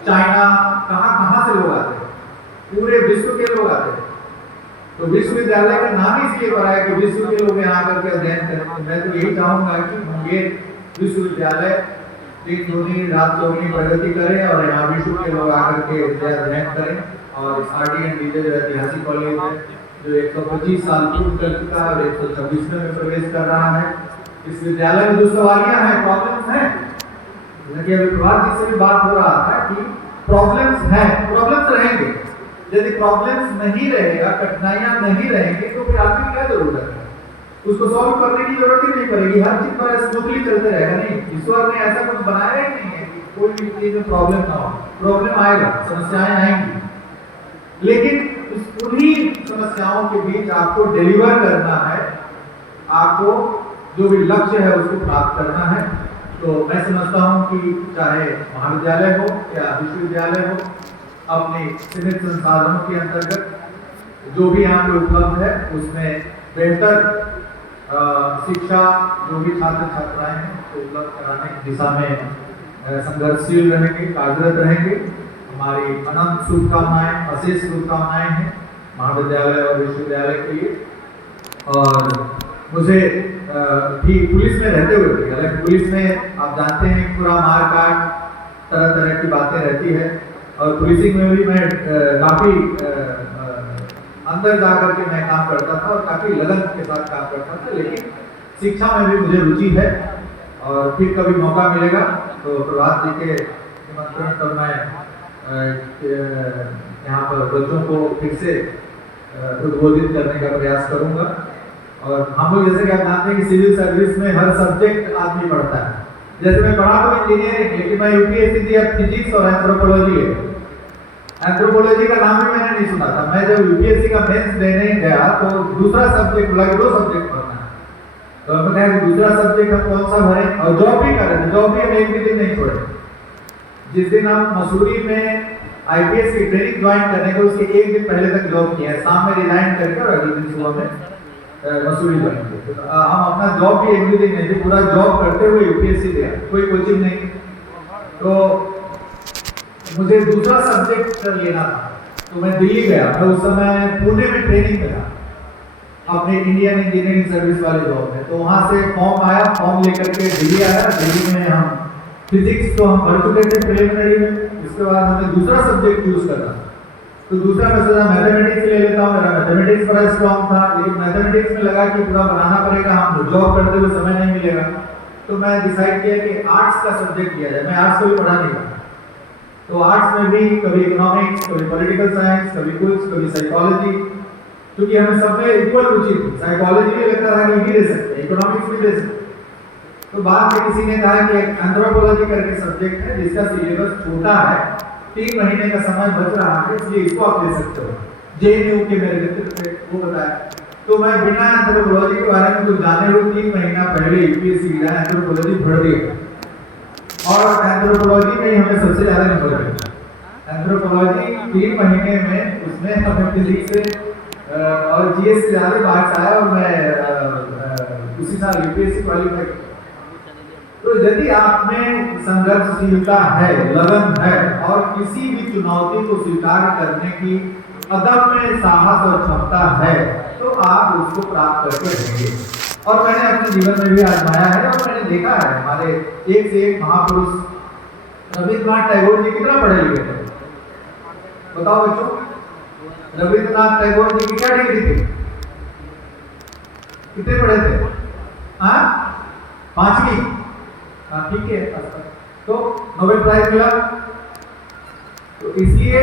चाइना, कहां से लोग आते हैं, पूरे विश्व के लोग आते हैं। तो विश्वविद्यालय का नाम ही इसलिए पड़ा है कि विश्व के लोग यहाँ करके अध्ययन करें। मैं तो यही चाहूंगा कि मुंगेर विश्वविद्यालय दिन दूनी रात चौगुनी प्रगति करे और यहाँ विश्व के लोग आकर के अध्ययन करें। और इस RDNDJ जो ऐतिहासिक कॉलेज है, जो 125 साल पूर्व कर चुका है और 126वें में प्रवेश कर रहा है, इस विद्यालय में जो सवालियां हैं, प्रॉब्लम्स हैं, जैसे अभी प्रभात जी से भी बात हो रहा था कि प्रॉब्लम्स हैं, प्रॉब्लम्स रहेंगे। यदि प्रॉब्लम्स नहीं रहेगा, कठिनाइयां नहीं रहेंगी, तो फिर आगे क्या जरूरत है? उसको सॉल्व करने की जरूरत ही नहीं पड़ेगी, हर चीज पर स्मूथली चलते रहेगा। नहीं, ईश्वर ने ऐसा कुछ बनाया ही नहीं है कि कोई भी चीज में प्रॉब्लम ना हो। प्रॉब्लम आएगा, समस्याएं आएंगी, लेकिन उन्हीं समस्याओं के बीच आपको डिलीवर करना है, आपको जो भी लक्ष्य है उसको प्राप्त करना है। तो मैं समझता हूं कि चाहे महाविद्यालय हो या विश्वविद्यालय हो, अपने सीमित संसाधनों के अंतर्गत जो भी यहाँ पे उपलब्ध है उसमें बेहतर शिक्षा जो भी छात्र छात्राएं हैं तो उपलब्ध कराने की दिशा में संघर्षशील रहेंगे, कार्यरत रहेंगे। हमारी अनंत शुभकामनाएं, अशेष शुभकामनाएं हैं महाविद्यालय और विश्वविद्यालय के लिए। और मुझे भी पुलिस में रहते हुए भी, हालांकि पुलिस में आप जानते हैं पूरा मार काट तरह तरह की बातें रहती है, और पुलिसिंग में भी मैं काफ़ी अंदर जाकर के मैं काम करता था और काफ़ी लगन के साथ काम करता था, लेकिन शिक्षा में भी मुझे रुचि है। और फिर कभी मौका मिलेगा तो प्रभात जी के निमंत्रण पर मैं यहाँ पर बच्चों को फिर से उद्बोधित करने का प्रयास करूँगा। और हम लोग जैसे कि आप जानते हैं कि सिविल सर्विस में हर सब्जेक्ट आदमी पढ़ता है। जैसे मैं पढ़ा तो इंजीनियरिंग, लेकिन मैं यूपीएससी दिया फिजिक्स और एंथ्रोपोलॉजी है। एंथ्रोपोलॉजी का नाम भी मैंने नहीं सुना था। मैं जब यूपीएससी का मेंस देने गया तो दूसरा सब्जेक्ट बोला कि 2 सब्जेक्ट पढ़ना है, तो हमने कहा कि दूसरा सब्जेक्ट हम कौन सा भरें, और जॉब भी कर रहे थे। जॉब भी हम एक भी दिन नहीं छोड़े। जिस दिन हम मसूरी में आईपीएस की ट्रेनिंग ज्वाइन करने के उसके एक दिन पहले तक जॉब किया है, शाम में रिजाइन करके और अगले दिन सुबह में मसूरी ज्वाइन किया। तो हम अपना जॉब भी एक भी दिन नहीं थे, पूरा जॉब करते हुए यूपीएससी दिया, कोई कोचिंग नहीं। तो मुझे दूसरा सब्जेक्ट लेना था, तो मैं दिल्ली गया। मैं उस समय पुणे में ट्रेनिंग में था अपने इंडियन इंजीनियरिंग सर्विस वाले जॉब में। तो वहाँ से फॉर्म आया, फॉर्म लेकर के दिल्ली आया। दिल्ली में हम फिजिक्स तो हम पढ़ चुके थे प्रिलिमिनरी में, उसके बाद हमें दूसरा सब्जेक्ट चूज करना। तो दूसरा मैं सोचा मैथमेटिक्स ले लेता हूँ, मेरा मैथमेटिक्स बड़ा स्ट्रॉन्ग था, लेकिन मैथमेटिक्स में लगा कि पूरा बनाना पड़ेगा, हम जॉब करते हुए समय नहीं मिलेगा। तो मैं डिसाइड किया कि आर्ट्स का सब्जेक्ट लिया जाए। मैं आर्ट्स कभी पढ़ा नहीं था, तो आर्ट्स में भी कभी इकोनॉमिक्स, कभी पॉलिटिकल साइंस, कभी कुछ, कभी साइकोलॉजी, क्योंकि हमें सब में इक्वल रुचि थी। साइकोलॉजी भी लगता था कि भी दे सकते, इकोनॉमिक्स भी दे सकते। तो बाद में किसी ने कहा कि एक एंथ्रोपोलॉजी करके सब्जेक्ट है जिसका सिलेबस छोटा है, 3 महीने का समय बच रहा है, इसलिए इसको आप ले सकते हो। जेएनयू के मेरे मित्र थे, वो बताया। तो मैं बिना एंथ्रोपोलॉजी के बारे में कुछ जाने हुए 3 महीना पहले यूपीएससी की एंथ्रोपोलॉजी भर दिया, और एंथ्रोपोलॉजी में ही हमें सबसे ज्यादा नंबर मिला। एंथ्रोपोलॉजी 3 महीने में उसमें हमें फिजिक्स से और जीएस से ज्यादा मार्क्स आया, और मैं उसी साल यूपीएससी क्वालिफाई। तो यदि आप में संघर्षशीलता है, लगन है, और किसी भी चुनौती को स्वीकार करने की अदम्य साहस और क्षमता है, तो आप उसको प्राप्त करके रहेंगे। और मैंने अपने जीवन में भी आजमाया है, और मैंने देखा है हमारे एक से एक महापुरुष। रविंद्रनाथ टैगोर जी कितना पढ़े लिखे थे, बताओ बच्चों? रविंद्रनाथ टैगोर जी की क्या डिग्री थी, कितने पढ़े थे? हाँ, 5वीं। हाँ, ठीक है। तो नोबेल प्राइज मिला। तो इसलिए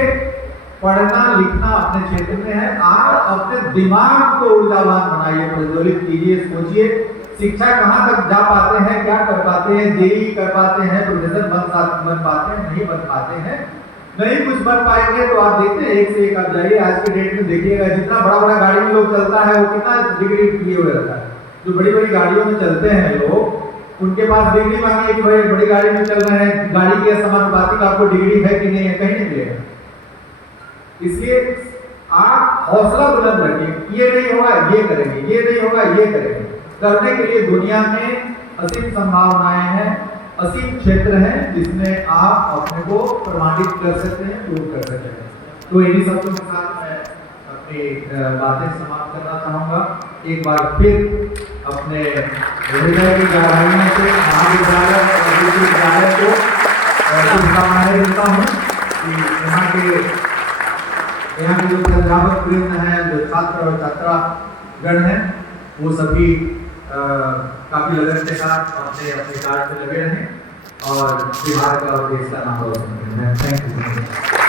पढ़ना लिखना अपने क्षेत्र में है। आप अपने दिमाग को ऊर्जावान बनाइए, प्रज्वलित कीजिए, सोचिए शिक्षा कहाँ तक जा पाते हैं, क्या कर पाते हैं, जेईई कर पाते हैं, प्रोफेसर बन पाते हैं, नहीं बन पाते हैं। नहीं कुछ बन पाएंगे तो आप देखते हैं एक से एक आप जाइए, आज के डेट में देखिएगा जितना बड़ा बड़ा गाड़ी में लोग चलता है वो कितना डिग्री लिए हुए रहता है। जो बड़ी बड़ी गाड़ियों में चलते हैं लोग, उनके पास डिग्री मांगी कि भाई बड़ी गाड़ी में चल रहे हैं, गाड़ी के समानुपातिक आपको डिग्री है कि नहीं है, कहीं नहीं मिलेगा। इसलिए आप हौसला बुलंद रखिए, ये नहीं होगा ये करेंगे, ये नहीं होगा ये करेंगे। करने के लिए दुनिया में असीम संभावनाएं हैं, असीम क्षेत्र हैं जिसमें आप अपने को प्रमाणित कर सकते हैं, प्रूव कर सकते हैं। तो इन्हीं शब्दों के साथ मैं अपनी बातें समाप्त करना चाहूँगा। एक बार फिर अपने हृदय की गहराइयों से महाविद्यालय और विश्वविद्यालय को शुभकामनाएं देता हूँ कि यहाँ के जो अध्यापक वृंद हैं, जो छात्र और छात्रागण हैं, वो सभी काफी लगन के साथ अपने कार्य में लगे रहें और बिहार का और देश का नाम रोशन करें। Thank you.